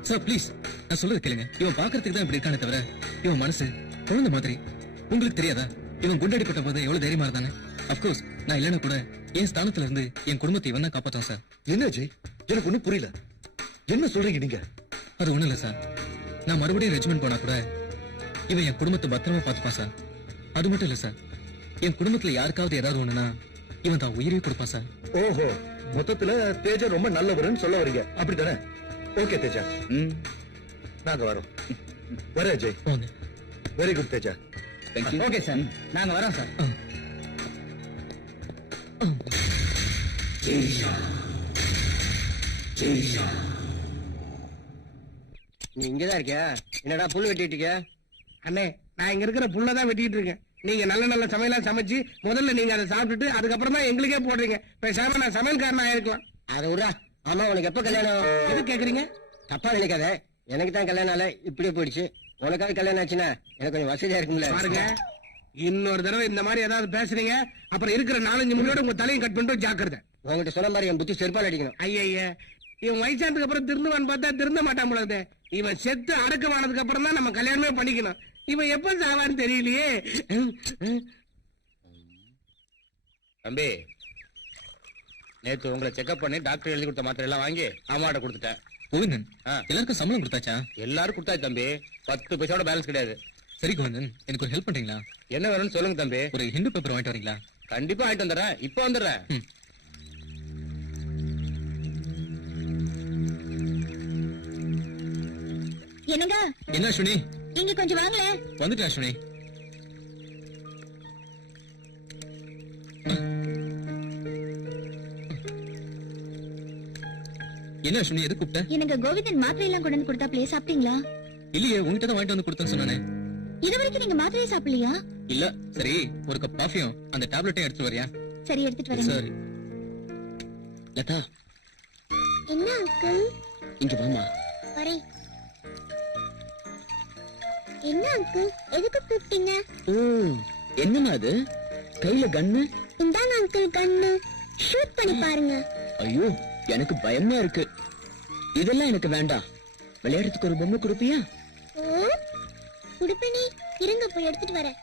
சார் ப்ளீஸ், நான் சொல்றது கேளுங்க. இவன் பாக்குறதுக்கு தான் இப்படி இருக்கானே தவிர இவன் மனசு குழந்தை மாதிரி. உங்களுக்கு தெரியாதா இவன் குண்டாடிப்பட்ட போது எவ்வளவு தைரியமா இருந்தானே? அப்கோர்ஸ் நான் இல்லைன்னா கூட என் ஸ்தானத்துல இருந்து என் குடும்பத்தை இவன் தான் காப்பாத்தான் சார். என்ன அஜய், எனக்கு ஒண்ணும் புரியல. என்ன சொல்றீங்க நீங்க? அது ஒண்ணும் இல்ல சார், நான் மறுபடியும் ரெஜிமெண்ட் போனா கூட இவன் என் குடும்பத்தை பத்திரமா பாத்துப்பான் சார். அது மட்டும் இல்ல சார், என் குடும்பத்துல யாருக்காவது ஏதாவது ஒண்ணுனா இவன் தான் உயிரே கொடுப்பான் சார். ஓஹோ, மொத்தத்துல தேஜா ரொம்ப நல்லவருன்னு சொல்ல வரீங்க, அப்படித்தானே? ஓகே தேஜா, நாங்க வரோம். வர Ajay. Very good Teja. Okay sir, நாங்க வரோம் சார். நீ இங்கதான் இருக்கியா? என்னடா புல் வெட்டிட்டு இருக்க? அண்ணே, நான் இங்க இருக்கிற புல்லதான் வெட்டிட்டு இருக்கேன். நீங்க நல்ல நல்ல சமையலா சமைச்சு முதல்ல நீங்க அதை சாப்பிட்டுட்டு அதுக்கப்புறமா எங்களுக்கே போடுறீங்க. பேசாம நான் சமையல்காரனா ஆயிருக்கலாம். அதை விடா. ஆமா, உனக்கு எப்ப கல்யாணம்? எது கேக்குறீங்க? தப்பா நினைக்காத. எனக்கு தான் கல்யாணம் ஆல இப்படியே போயிடுச்சு. உனக்காவது கல்யாணம் ஆச்சுன்னா எனக்கு கொஞ்சம் வசதியா இருக்கும்ல. பாருங்க, இன்னொரு தடவை இந்த மாதிரி ஏதாவது பேசுறீங்க, அப்புறம் இருக்கிற 4-5 முடியோட உங்க தலையை கட் பண்ணிட்டு ஜாக்கிரதை. உங்ககிட்ட சொன்ன மாதிரி என் புத்தி செருப்பால் அடிக்கணும். ஐயா, இவன் வயசானதுக்கு அப்புறம் திருந்துவான்னு பார்த்தா திருந்த மாட்டான் போலது. இவன் செத்து அடக்கமானதுக்கு அப்புறம் தான் நம்ம கல்யாணமே பண்ணிக்கணும். இவன் எப்ப சாவான்னு தெரியலையே. தம்பி, நேத்து உங்களை செக்அப் பண்ணி டாக்டர் எழுதி கொடுத்த மாத்திரை எல்லாம் வாங்கி அம்மாட்ட கொடுத்துட்டேன். கோவிந்தன், எல்லாருக்கும் சம்பளம் கொடுத்தாச்சா? எல்லாரும் கொடுத்தாச்சு தம்பி. 10 பைசாவோட பேலன்ஸ் கிடையாது. சரி கோவிந்தன், எனக்கு ஒரு ஹெல்ப் பண்றீங்களா? என்ன வேணும்னு சொல்லுங்க தம்பி. ஒரு ஹிந்து பேப்பர் வாங்கிட்டு வரீங்களா? கண்டிப்பா வாங்கிட்டு வந்துடுறேன். இப்ப வந்துடுறேன். என்னங்க? என்ன அஸ்வினி? இங்க கொஞ்சம் வாங்களே. வந்துட்டேன் அஸ்வினி. என்ன அஸ்வினி, எது கூப்பிட்ட? எனக்கு கோவிந்தன் மாத்திரை எல்லாம் கொண்டு வந்து கொடுத்தா பிளே சாப்பிட்டீங்களா? இல்லையே, உங்ககிட்ட தான் வாங்கிட்டு வந்து கொடுத்தேன்னு சொன்னானே. இது வரைக்கும் நீங்க மாத்திரையே சாப்பிடலையா? இல்ல. சரி, ஒரு கப் காஃபியும் அந்த டேப்லெட்டையும் எடுத்து வரியா? சரி, எடுத்துட்டு வரேன். சரி. லதா, என்ன அங்கிள்? இங்க வாமா. வரேன். என்ன அங்கிள், எதுக்கு கூப்பிட்டீங்க? ஓ, என்னமா அது கையில கன்னு? இந்தாங்க அங்கிள் கன்னு, ஷூட் பண்ணி பாருங்க. ஐயோ, எனக்கு பயமா இருக்கு. இதெல்லாம் எனக்கு வேண்டாம். விளையாடுறதுக்கு ஒரு பொம்மை கொடுப்பியா? ஓ, குடுப்பினி, இருங்க போய் எடுத்துட்டு வரேன்.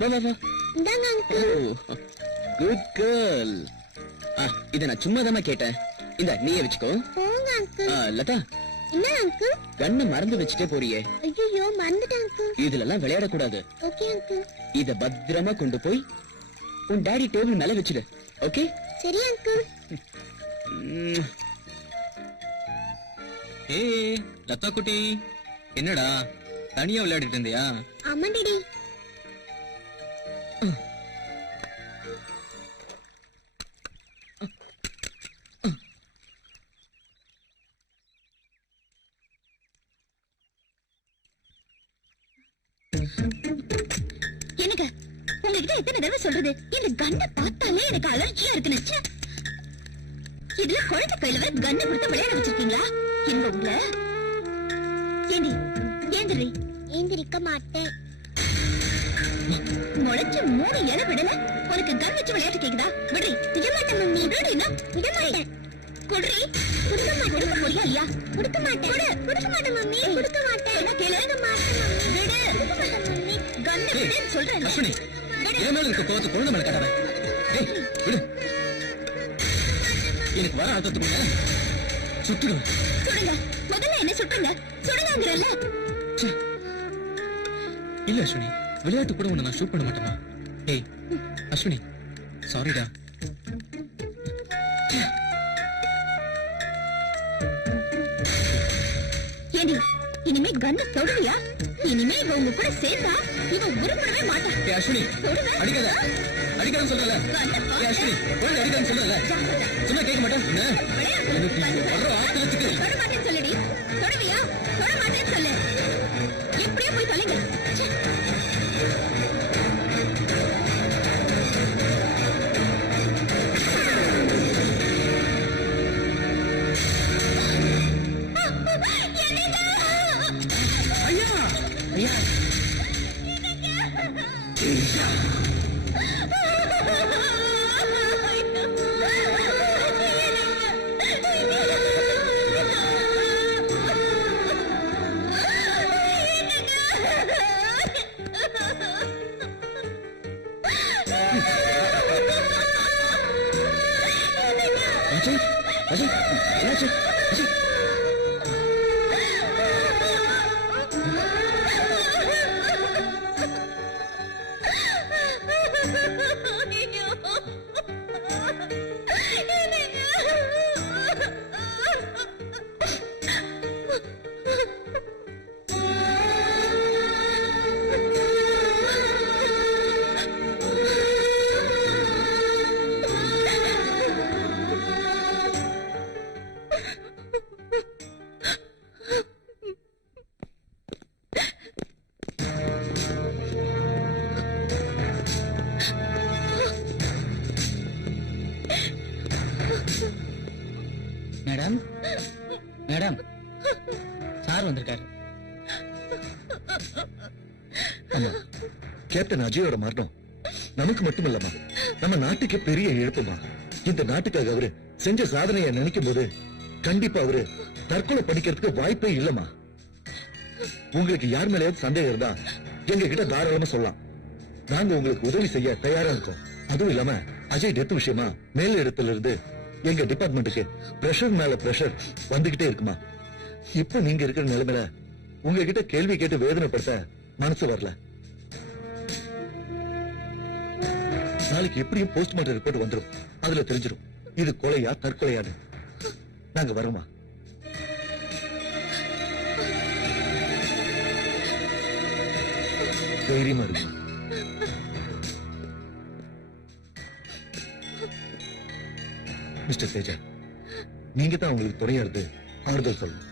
வா வா வா. இந்தாங்க அங்கிள். Good girl. இத நான் சும்மா தான் கேட்டேன். இந்த நீயே வச்சுக்கோ. போங்க அங்கிள். லதா, என்ன அங்கிள்? கண்ணை மறந்து வச்சுட்டே போறியே. ஐயோ, மறந்துட்டேன் அங்கிள். இதுல எல்லாம் விளையாடக்கூடாது. Okay uncle. இத பத்திரமா கொண்டு போய் உன் டாடி டேபிள் மேல வச்சிடு. ஓகே? சரி அங்கிள். ஏய் லதா குட்டி, என்னடா தனியா விளையாடிட்டு இருந்தியா? ஆமா டாடி. எனக்கு உங்ககிட்ட எத்தனை தடவை சொல்றது, இந்த கண்ணை பார்த்தாலே எனக்கு அலர்ஜியா இருக்குன்னு. இதுல குழந்தை கையில வர கண்ணை கொடுத்து விளையாட வச்சிருக்கீங்களா? எங்க உங்களை ஏண்டி ஏந்திரி. ஏந்திரிக்க மாட்டேன். முளைச்ச 3 இலை விடல, உனக்கு கண் வச்சு விளையாட்டு கேக்குதா? விடுறி. விட மாட்டேன் மம்மி. விடுறீன்னா விட மாட்டேன். குடுறி. கொடுக்க மாட்டேன். கொடுக்க போறியா இல்லையா? கொடுக்க மாட்டேன். கொடுக்க மாட்டேன் மம்மி. கொடுக்க மாட்டேன். என்ன கேளு? கொடுக்க மாட்டேன் மம்மி. விடு. கொடுக்க மாட்டேன் மம்மி. கண்ணை விடுன்னு சொல்றேன். அஸ்வினி, என் மேல இருக்க கோவத்தை குழந்தை மேல காட்டாத. ஏய், விடு. எனக்கு வர அர்த்தத்துக்குள்ள சுட்டுடும். சுடுங்க. முதல்ல என்ன சுட்டுங்க. சுடுங்கங்கறல்ல. இல்ல அஸ்வினி, விளையாட்டு கூட உன்னை நான் ஷூட் பண்ண மாட்டேமா. ஏய் அஸ்வினி, சாரிடா. ஏண்டி, இனிமே கண்ணை தொடுவியா? இனிமே இவ உங்க கூட சேர்ந்தா இவ உருப்படவே மாட்டா. ஏய் அஸ்வினி, அடிக்காத. அடிக்காதன்னு சொல்லல. ஏய் அஸ்வினி, குழந்தை அடிக்காதன்னு சொல்லல. சொன்னா கேட்க மாட்டேன். வர்ற ஆத்திரத்துக்கு தொட மாட்டேன்னு சொல்லுடி. தொடுவியா? தொட மாட்டேன்னு சொல்லு. எப்படியோ போய் தொலைங்க. ஐயா, ஐயா, அஜய், அஜய், என்னாச்சு? அஜய். சார் வந்திருக்காரு. ஆமா, கேப்டன் அஜயோட மரணம் நமக்கு மட்டுமில்லமா, நம்ம நாட்டுக்கு பெரிய இழப்புமா. இந்த நாட்டுக்காக அவரு செஞ்ச சாதனையை நினைக்கும் போது கண்டிப்பா அவரு தற்கொலை பண்ணிக்கிறதுக்கு வாய்ப்பே இல்லமா. உங்களுக்கு யார் மேலேயாவது சந்தேகம் இருந்தா எங்க கிட்ட தாராளமா சொல்லலாம். நாங்க உங்களுக்கு உதவி செய்ய தயாரா இருக்கோம். அதுவும் இல்லாம அஜய் டெத் விஷயமா மேல் இடத்துல இருந்து எங்க டிபார்ட்மெண்ட்டுக்கு பிரஷர் மேல பிரஷர் வந்துகிட்டே இருக்குமா. இப்ப நீங்க இருக்கிற நிலைமையில உங்ககிட்ட கேள்வி கேட்டு வேதனைப்படுத்த மனசு வரல. நாளைக்கு எப்படியும் போஸ்ட்மார்ட்டம் ரிப்போர்ட் வந்துரும். அதுல தெரிஞ்சிடும் இது கொலையா தற்கொலையான்னு. நாங்க வரோமா? தைரியமா இருக்கு. மிஸ்டர் தேஜா, நீங்க தான் உங்களுக்கு துணையா இருந்து ஆறுதல் சொல்லணும்.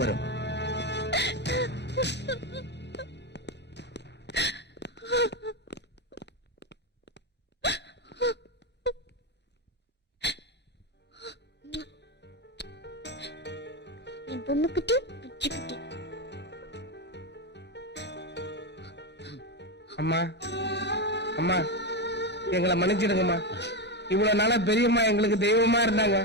வரோம். பொம்முக்குட்டி பிச்சுக்குட்டி. அம்மா அம்மா எங்களை மன்னிச்சிடுங்கம்மா. இவ்வளவு நாளா பெரியம்மா எங்களுக்கு தெய்வமா இருந்தாங்க.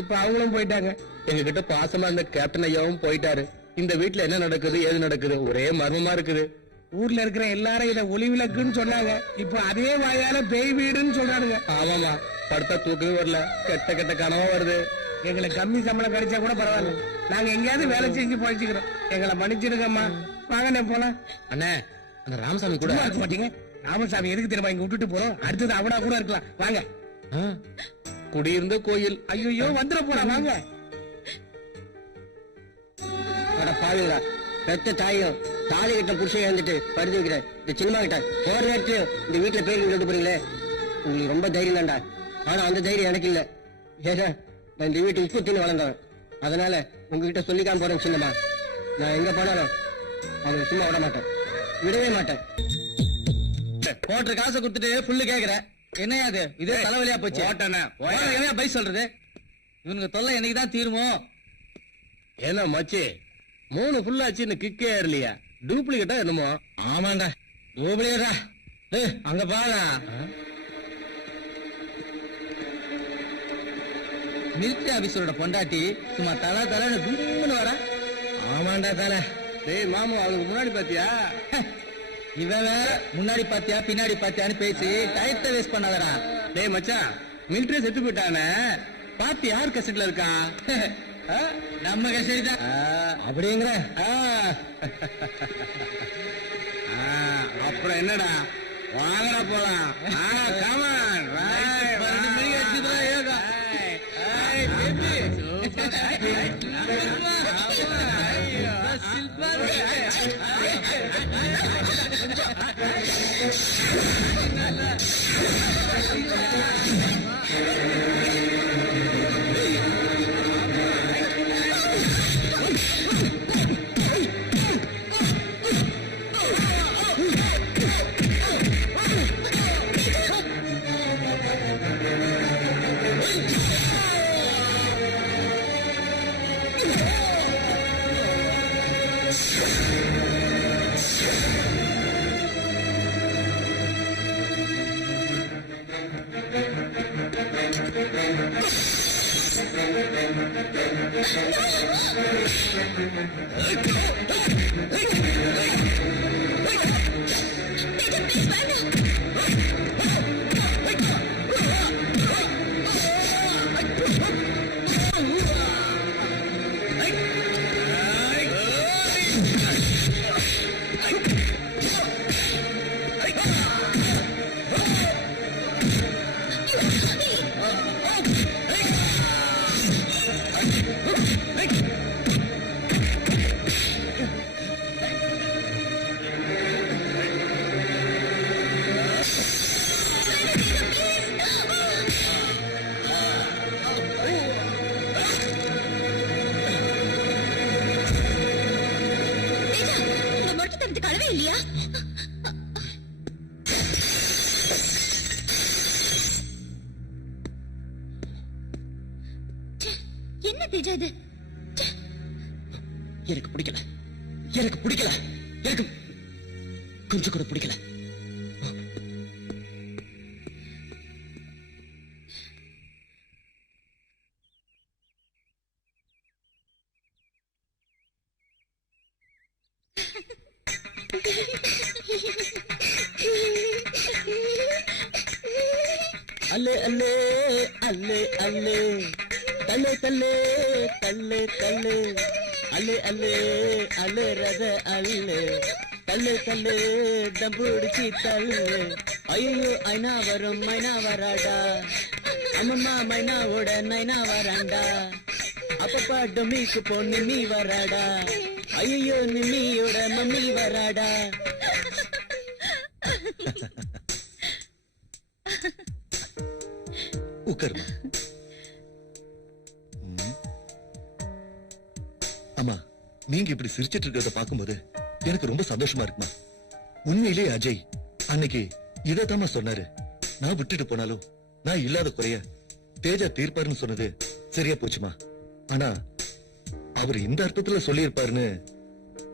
இப்ப அவங்களும் போயிட்டாங்க. எங்க கிட்ட பாசமா இருந்த கேப்டன் ஐயாவும் போயிட்டாரு. இந்த வீட்டுல என்ன நடக்குது ஏது நடக்குது ஒரே மர்மமா இருக்குது. ஊர்ல இருக்கிற எல்லாரும் இத ஒளிவிளக்குன்னு சொன்னாங்க. இப்ப அதே வாயால பேய் வீடுன்னு சொல்றானுங்க. ஆமாமா, படுத்தா தூக்கவே வரல, கெட்ட கெட்ட கனவா வருது. எங்களுக்கு கம்மி சம்பளம் கிடைச்சா கூட பரவாயில்ல, நாங்க எங்கேயாவது வேலை செஞ்சு பழிச்சுக்கிறோம். எங்களை மன்னிச்சிடுங்கம்மா. வாங்கண்ணே போலாம். அண்ணே, அந்த ராமசாமி கூட சும்மா இருக்க மாட்டீங்க. ராமசாமி எதுக்கு தெரியுமா இங்க விட்டுட்டு போறோம்? அடுத்தது அவனா கூட இருக்கலாம். வாங்க. குடியிருந்த கோயில். ஐயோ வந்துட போறா. வாங்க. பாருங்க, பெத்த தாயும் தாலி கிட்ட புருஷன் வந்துட்டு படுத்து வைக்கிற இந்த சினிமா கிட்ட போற நேரத்து இந்த வீட்டுல பேர் விட்டு போறீங்களே, உங்களுக்கு ரொம்ப தைரியம் தான்டா. ஆனா அந்த தைரியம் எனக்கு இல்ல. ஏன்னா நான் இந்த வீட்டு உப்பு தின்னு வளர்ந்தவன். அதனால உங்ககிட்ட சொல்லிக்காம போறேன் சின்னம்மா. நான் எங்க போனாலும் அவங்க சும்மா விட மாட்டேன், விடவே மாட்டேன். போட்ட காசை கொடுத்துட்டு புல்லு கேக்குற என்னையா அது? இதே தலைவலியா போச்சு. என்ன பை சொல்றது? இவனுக்கு தொல்லை என்னைக்குதான் தீருமோ? ஏன்னா மச்சி 3 ஃபுல்லாச்சு, இன்னும் கிக்கே ஏறலையா? டூப்ளிகேட்டா என்னமோ? ஆமாண்டா, டூப்ளிகேட்டா. அங்க பாரு, மிலிட்டரி ஆபீசரோட பொண்டாட்டி சும்மா தலை தலைன்னு கும்முன்னு வர. ஆமாண்டா தலை. டேய் மாமா, அவனுக்கு முன்னாடி பாத்தியா? இவன் முன்னாடி பாத்தியா பின்னாடி பாத்தியான்னு பேசி டைத்தை வேஸ்ட் பண்ணாதடா. டேய் மச்சான், மிலிட்டரி செத்து போயிட்டானே, பாத்து யார் கசட்ல இருக்கான்? நம்ம கசடி தான் அப்படிங்கிற. அப்புறம் என்னடா, வாங்கடா போலாம். காமன் என்னது தேஜா இது? எனக்கு பிடிக்கல, எனக்கு பிடிக்கல, எனக்கு கொஞ்சம் கூட பிடிக்கல. அல்லே அல்லே அல்லே அல்லே தல்லே தல்லே தல்லே தல்லே அல்லே அல்லே அல்லே ரத அல்லே தல்லே தல்லே தம்புடிச்சி தல்லே ஐயோ ஐநா வரும் மைனா வராடா அம்மம்மா மைனாவோட நைனா வராண்டா அப்பப்பா டொமிக்கு பொண்ணு நீ வராடா ஐயோ நிம்மியோட மம்மி வராடா. உட்காருமா. அம்மா, நீங்க இப்படி சிரிச்சிட்டு இருக்கிறத பாக்கும்போது எனக்கு ரொம்ப சந்தோஷமா இருக்குமா. உண்மையிலே அஜய் அன்னைக்கு இதத்தாமா சொன்னாரு. நான் விட்டுட்டு போனாலும் நான் இல்லாத குறைய தேஜா தீர்ப்பாருன்னு சொன்னது சரியா போச்சுமா. ஆனா அவர் இந்த அர்த்தத்துல சொல்லி இருப்பாருன்னு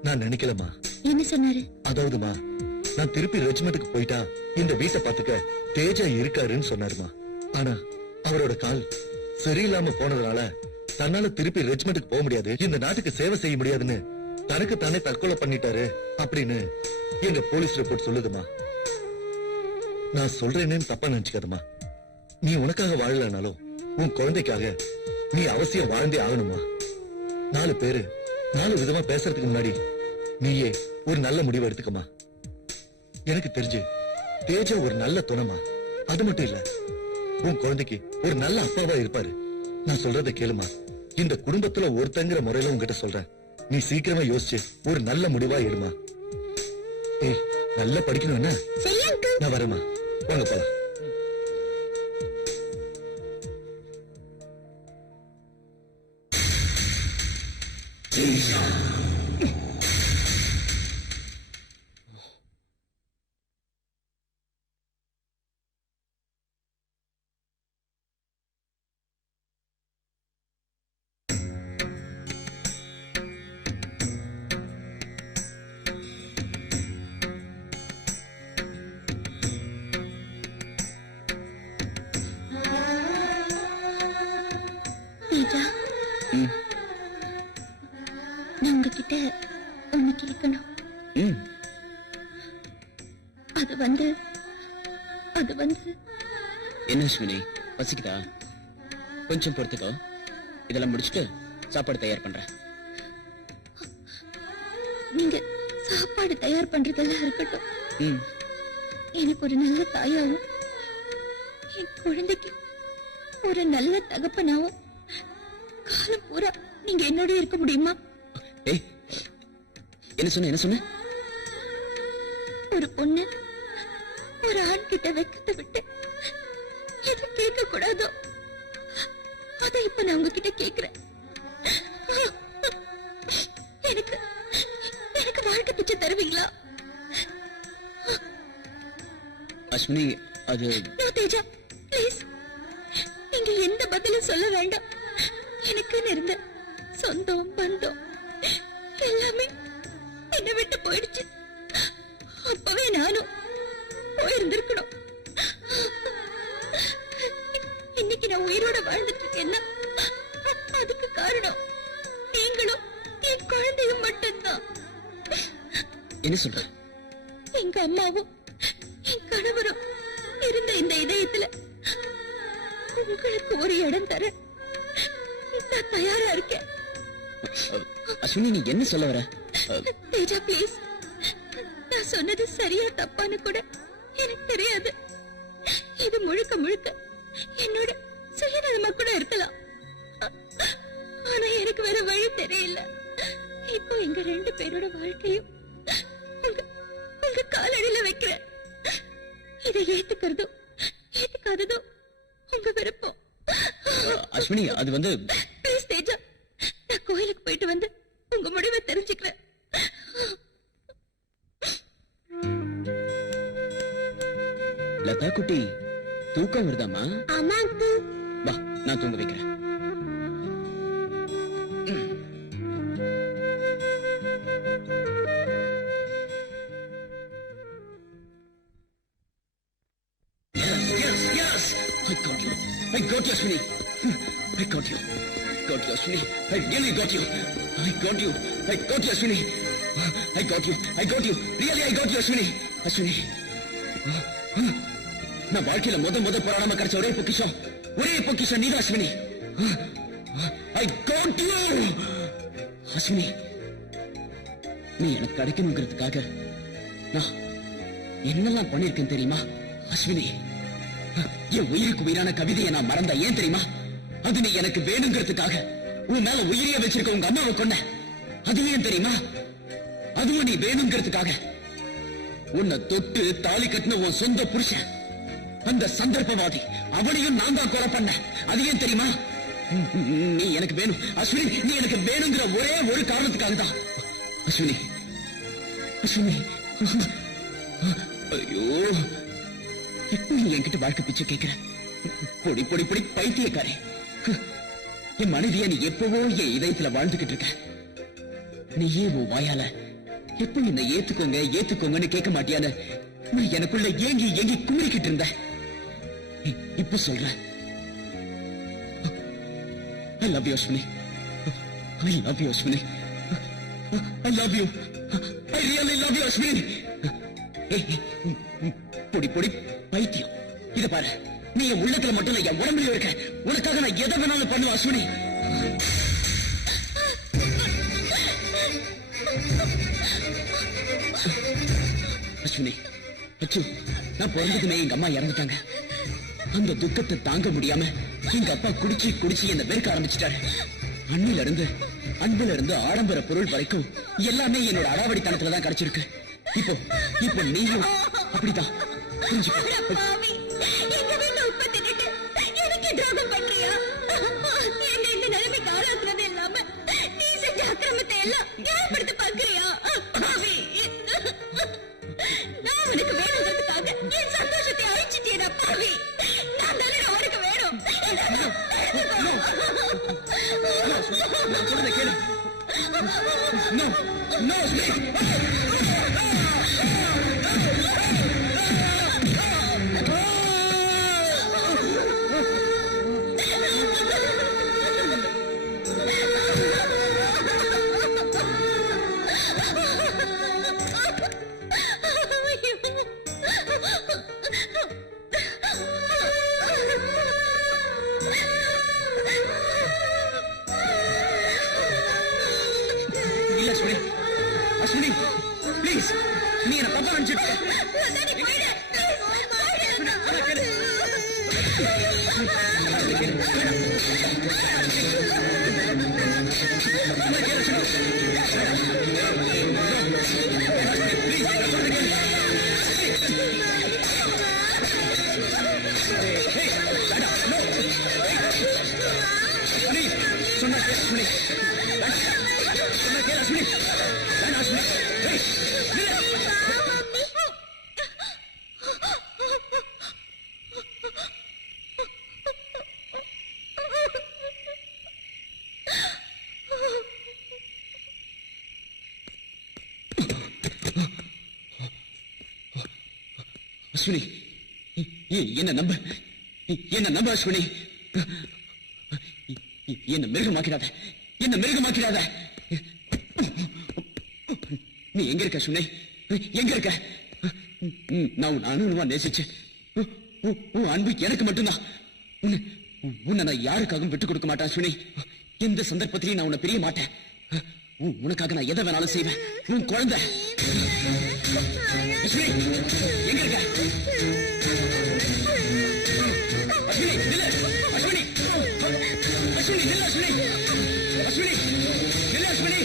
நான் நினைக்கலமா. என்ன சொன்னாரு? அதாவதுமா, நான் திருப்பி ரெஜிமெண்ட்டுக்கு போயிட்டா இந்த வீட்டை பாத்துக்க தேஜா இருக்காருன்னு சொன்னாருமா. ஆனா அவரோட கால் சரியில்லாம போனதுனால தன்னால திருப்பி ரெஜிமெண்ட்டுக்கு போக முடியாது, இந்த நாட்டுக்கு சேவை செய்ய முடியாதுன்னு தனக்கு தானே தற்கொலை பண்ணிட்டாரு அப்படின்னு எங்க போலீஸ் ரிப்போர்ட் சொல்லுதுமா. நான் சொல்றேன்னு தப்பா நினைச்சுக்காதமா. நீ உனக்காக வாழலனாலும் உன் குழந்தைக்காக நீ அவசியம் வாழ்ந்தே ஆகணுமா. 4 பேரு 4 விதமா பேசுறதுக்கு முன்னாடி நீயே ஒரு நல்ல முடிவு எடுத்துக்கமா. எனக்கு தெரிஞ்சு தேஜா ஒரு நல்ல துணைமா. அது மட்டும் இல்ல, உன் குழந்தைக்கு ஒரு நல்ல அப்பாவா இருப்பாரு. நான் சொல்றத கேளுமா. இந்த குடும்பத்துல ஒருத்தங்கிற முறையில உங்ககிட்ட சொல்றேன். நீ சீக்கிரமா யோசிச்சு ஒரு நல்ல முடிவா எடுமா. ஏய், நல்லா படிக்கணும் என்ன? நான் வரேமா, வாங்க போலாம். தேஜா, நான் உங்ககிட்ட ஒண்ணு கேட்கணும். அது வந்து என்ன அஸ்வினி, பசிக்குதா? கொஞ்சம் பொறுத்துக்கோ, இதெல்லாம் முடிச்சுட்டு சாப்பாடு தயார் பண்றேன். நீங்க சாப்பாடு தயார் பண்றதெல்லாம் இருக்கட்டும், எனக்கு ஒரு நல்ல தாயாவும் என் குழந்தைக்கு ஒரு நல்ல தகப்பனாவும் காலம் பூரா நீங்க என்னோட இருக்க முடியுமா? ஏய், என்ன சொன்ன? ஒரு பொண்ணு ஒரு ஆண் கிட்ட வெக்கத்தை விட்டு எது கேட்க கூடாதோ அதை இப்ப நான் உங்ககிட்ட கேக்குறேன். எனக்கு வாழ்க்கை பிச்சை தருவீங்களா? அஸ்வினி, அது தேஜா, ப்ளீஸ், நீங்க எந்த பதிலும் சொல்ல வேண்டாம். எனக்குன்னு இருந்த சொந்தம் பந்தம் எல்லாமே என்னை விட்டு போயிடுச்சு. அப்பவே நானும் போயிருந்திருக்கணும். இன்னைக்கு நான் உயிரோட வாழ்ந்துட்டு இருக்கேன்னா அதுக்கு காரணம் நீங்களும் என் குழந்தையும் மட்டும்தான். என்ன சொல்ற? எங்க அம்மாவும் என் கணவரும் இருந்த இந்த இதயத்துல உங்களுக்கு ஒரு இடம் தர நான் தயாரா இருக்கேன். அஸ்வினி, நீ என்ன சொல்ல வர? தேஜா, ப்ளீஸ், நான் சொன்னது சரியா தப்பான்னு கூட எனக்கு தெரியாது. இது முழுக்க முழுக்க என்னோட சுயநலமா கூட இருக்கலாம். ஆனா எனக்கு வேற வழி தெரியல. இப்போ எங்க 2 பேரோட வாழ்க்கையும் உங்க காலடியில வைக்கிறேன். இதை ஏத்துக்கிறதும் ஏத்துக்காததும் உங்க விருப்பம். அஸ்வினி, அது வந்து ப்ளீஸ் தேஜா, நான் கோயிலுக்கு போயிட்டு வந்து உங்க முடிவை தெரிஞ்சுக்கிறேன். லதா குட்டி, தூக்கம் வருதாமா? ஆமா அங்கிள். வா, நான் தூங்க வைக்கிறேன். I got you, Ashwini. I got you. Got you, Ashwini. I really got you. I got you. I got you, Ashwini. I got you. I got you. Really, I got you, Ashwini. Ashwini. நான் வாழ்க்கையில முத போராடாம கிடைச்ச ஒரே பொக்கிஷம் நீதான் Ashwini. I got you. Ashwini, நீ எனக்கு கிடைக்கணுங்கிறதுக்காக நான் என்னெல்லாம் பண்ணிருக்கேன் தெரியுமா அஸ்வினி? என் உயிருக்கு உயிரான கவிதையை நான் மறந்தா ஏன் தெரியுமா? அது நீ எனக்கு வேணுங்கிறதுக்காக உன் மேல உயிரிய வச்சிருக்க உங்க அம்மாவை கொன்ன. அதுவும் ஏன் தெரியுமா? அதுவும் நீ வேணுங்கிறதுக்காக உன்னை தொட்டு தாலி கட்டின உன் சொந்த புருஷன், அந்த சந்தர்ப்பவாதி, அவனையும் நான் தான் கொலை பண்ண. அது ஏன் தெரியுமா? நீ எனக்கு வேணும் அஸ்வினி. நீ எனக்கு வேணுங்கிற ஒரே ஒரு காரணத்துக்காக தான் அஸ்வினி. அஸ்வினி, ஐயோ, இப்போ நீ என்கிட்ட வாழ்க்கை பிச்சை கேட்கிற? பொடி பொடி பொடி பைத்தியக்காரே. என் மனைவிய நீ எப்பவோ என் இதயத்துல வாழ்ந்துகிட்டு இருக்க. நீயே உன் வாயால எப்ப என்ன ஏத்துக்கோங்கன்னு கேட்க மாட்டியான்னு நான் எனக்குள்ள ஏங்கி கும்பிக்கிட்டு இருந்த. இப்ப சொல்ற I love you, Ashwini. I love you, Ashwini. I love you. I really love you, Ashwini. பொடி பொடி பைத்தியம். இத பாரு, நீ என் உள்ளத்துல மட்டும் இல்ல, என் உடம்புல இருக்க. உனக்காக நான் எதை வேணாலும் பண்ணுவேன் அஸ்வினி. அஸ்வினி, அச்சு, நான் பிறந்ததுமே எங்க அம்மா இறந்துட்டாங்க. அந்த துக்கத்தை தாங்க முடியாம எங்க அப்பா குடிச்சு என்ன வெறுக்க ஆரம்பிச்சிட்டாரு. அன்புல இருந்து ஆடம்பர பொருள் வரைக்கும் எல்லாமே என்னோட அடாவடித்தனத்துல தான் கிடைச்சிருக்கு. இப்போ நீயும் அப்படிதான். சந்தோஷத்தை அழிச்சிட்டேன் பாவி. நான் அவனுக்கு வேணும். No, no, அஸ்வினி, ப்ளீஸ், நீ என்ன தப்பா நினைச்சிட்டு அஸ்வினி, என்ன நம்ப அஸ்வினி. என்ன மிருகமாக்கிறாத. நீ எங்க இருக்க அஸ்வினி? எங்க இருக்க? நான் உன் அணுவா நேசிச்சேன். உன் அன்பு எனக்கு மட்டும்தான். உன்னை நான் யாருக்காகவும் விட்டுக் கொடுக்க மாட்டேன் அஸ்வினி. எந்த சந்தர்ப்பத்திலையும் நான் உன்னை பிரிய மாட்டேன். உனக்காக நான் எதை வேணாலும் செய்வேன். உன் குழந்தை அஸ்வினி, எங்க இருக்க? அஸ்வினி, நில்லு. அஸ்வினி, அஸ்வினி, நில்லு. அஸ்வினி, அஸ்வினி, நில்லு. அஸ்வினி,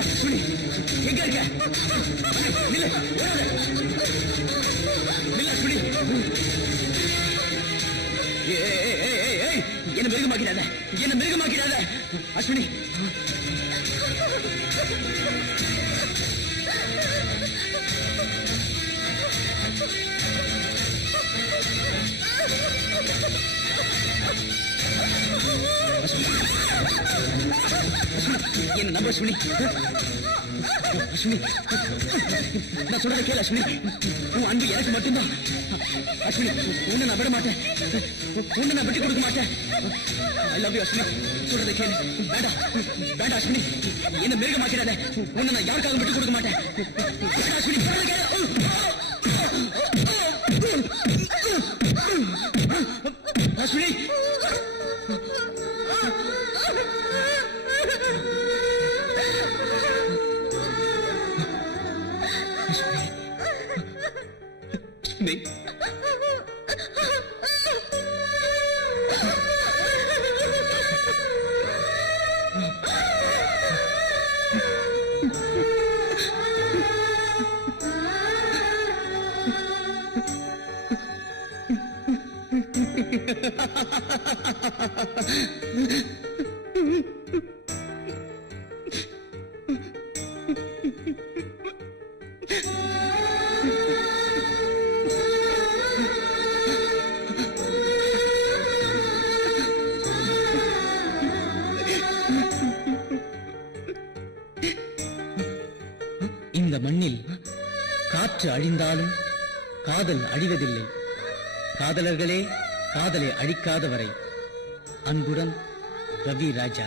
அஸ்வினி, எங்க இருக்க? நில்லு. நில்லு அஸ்வினி. என்ன மிருகமாக்கிறாத அஸ்வினி. என்ன நம்ப அஸ்வினி. அஸ்வினி நான் சொல்றத கேளு அஸ்வினி உன் அன்பு எனக்கு மட்டும்தான் அஸ்வினி உன்னை நான் விட மாட்டேன் உன்னை நான் விட்டு கொடுக்க மாட்டேன் ஐ லவ் யூ அஸ்வினி சொல்றத கேளு வேண்டாம் வேண்டாம் அஸ்வினி என்ன மிருக மாட்டிடாத உன்னை நான் யாருக்காக விட்டு கொடுக்க மாட்டேன் அஸ்வினி சொல்றத கேளு அஸ்வினி இந்த மண்ணில் காற்று அழிந்தாலும் காதல் அழிவதில்லை. காதலர்களே காதலை அழிக்காத வரை. அன்புடன் ரவி ராஜா.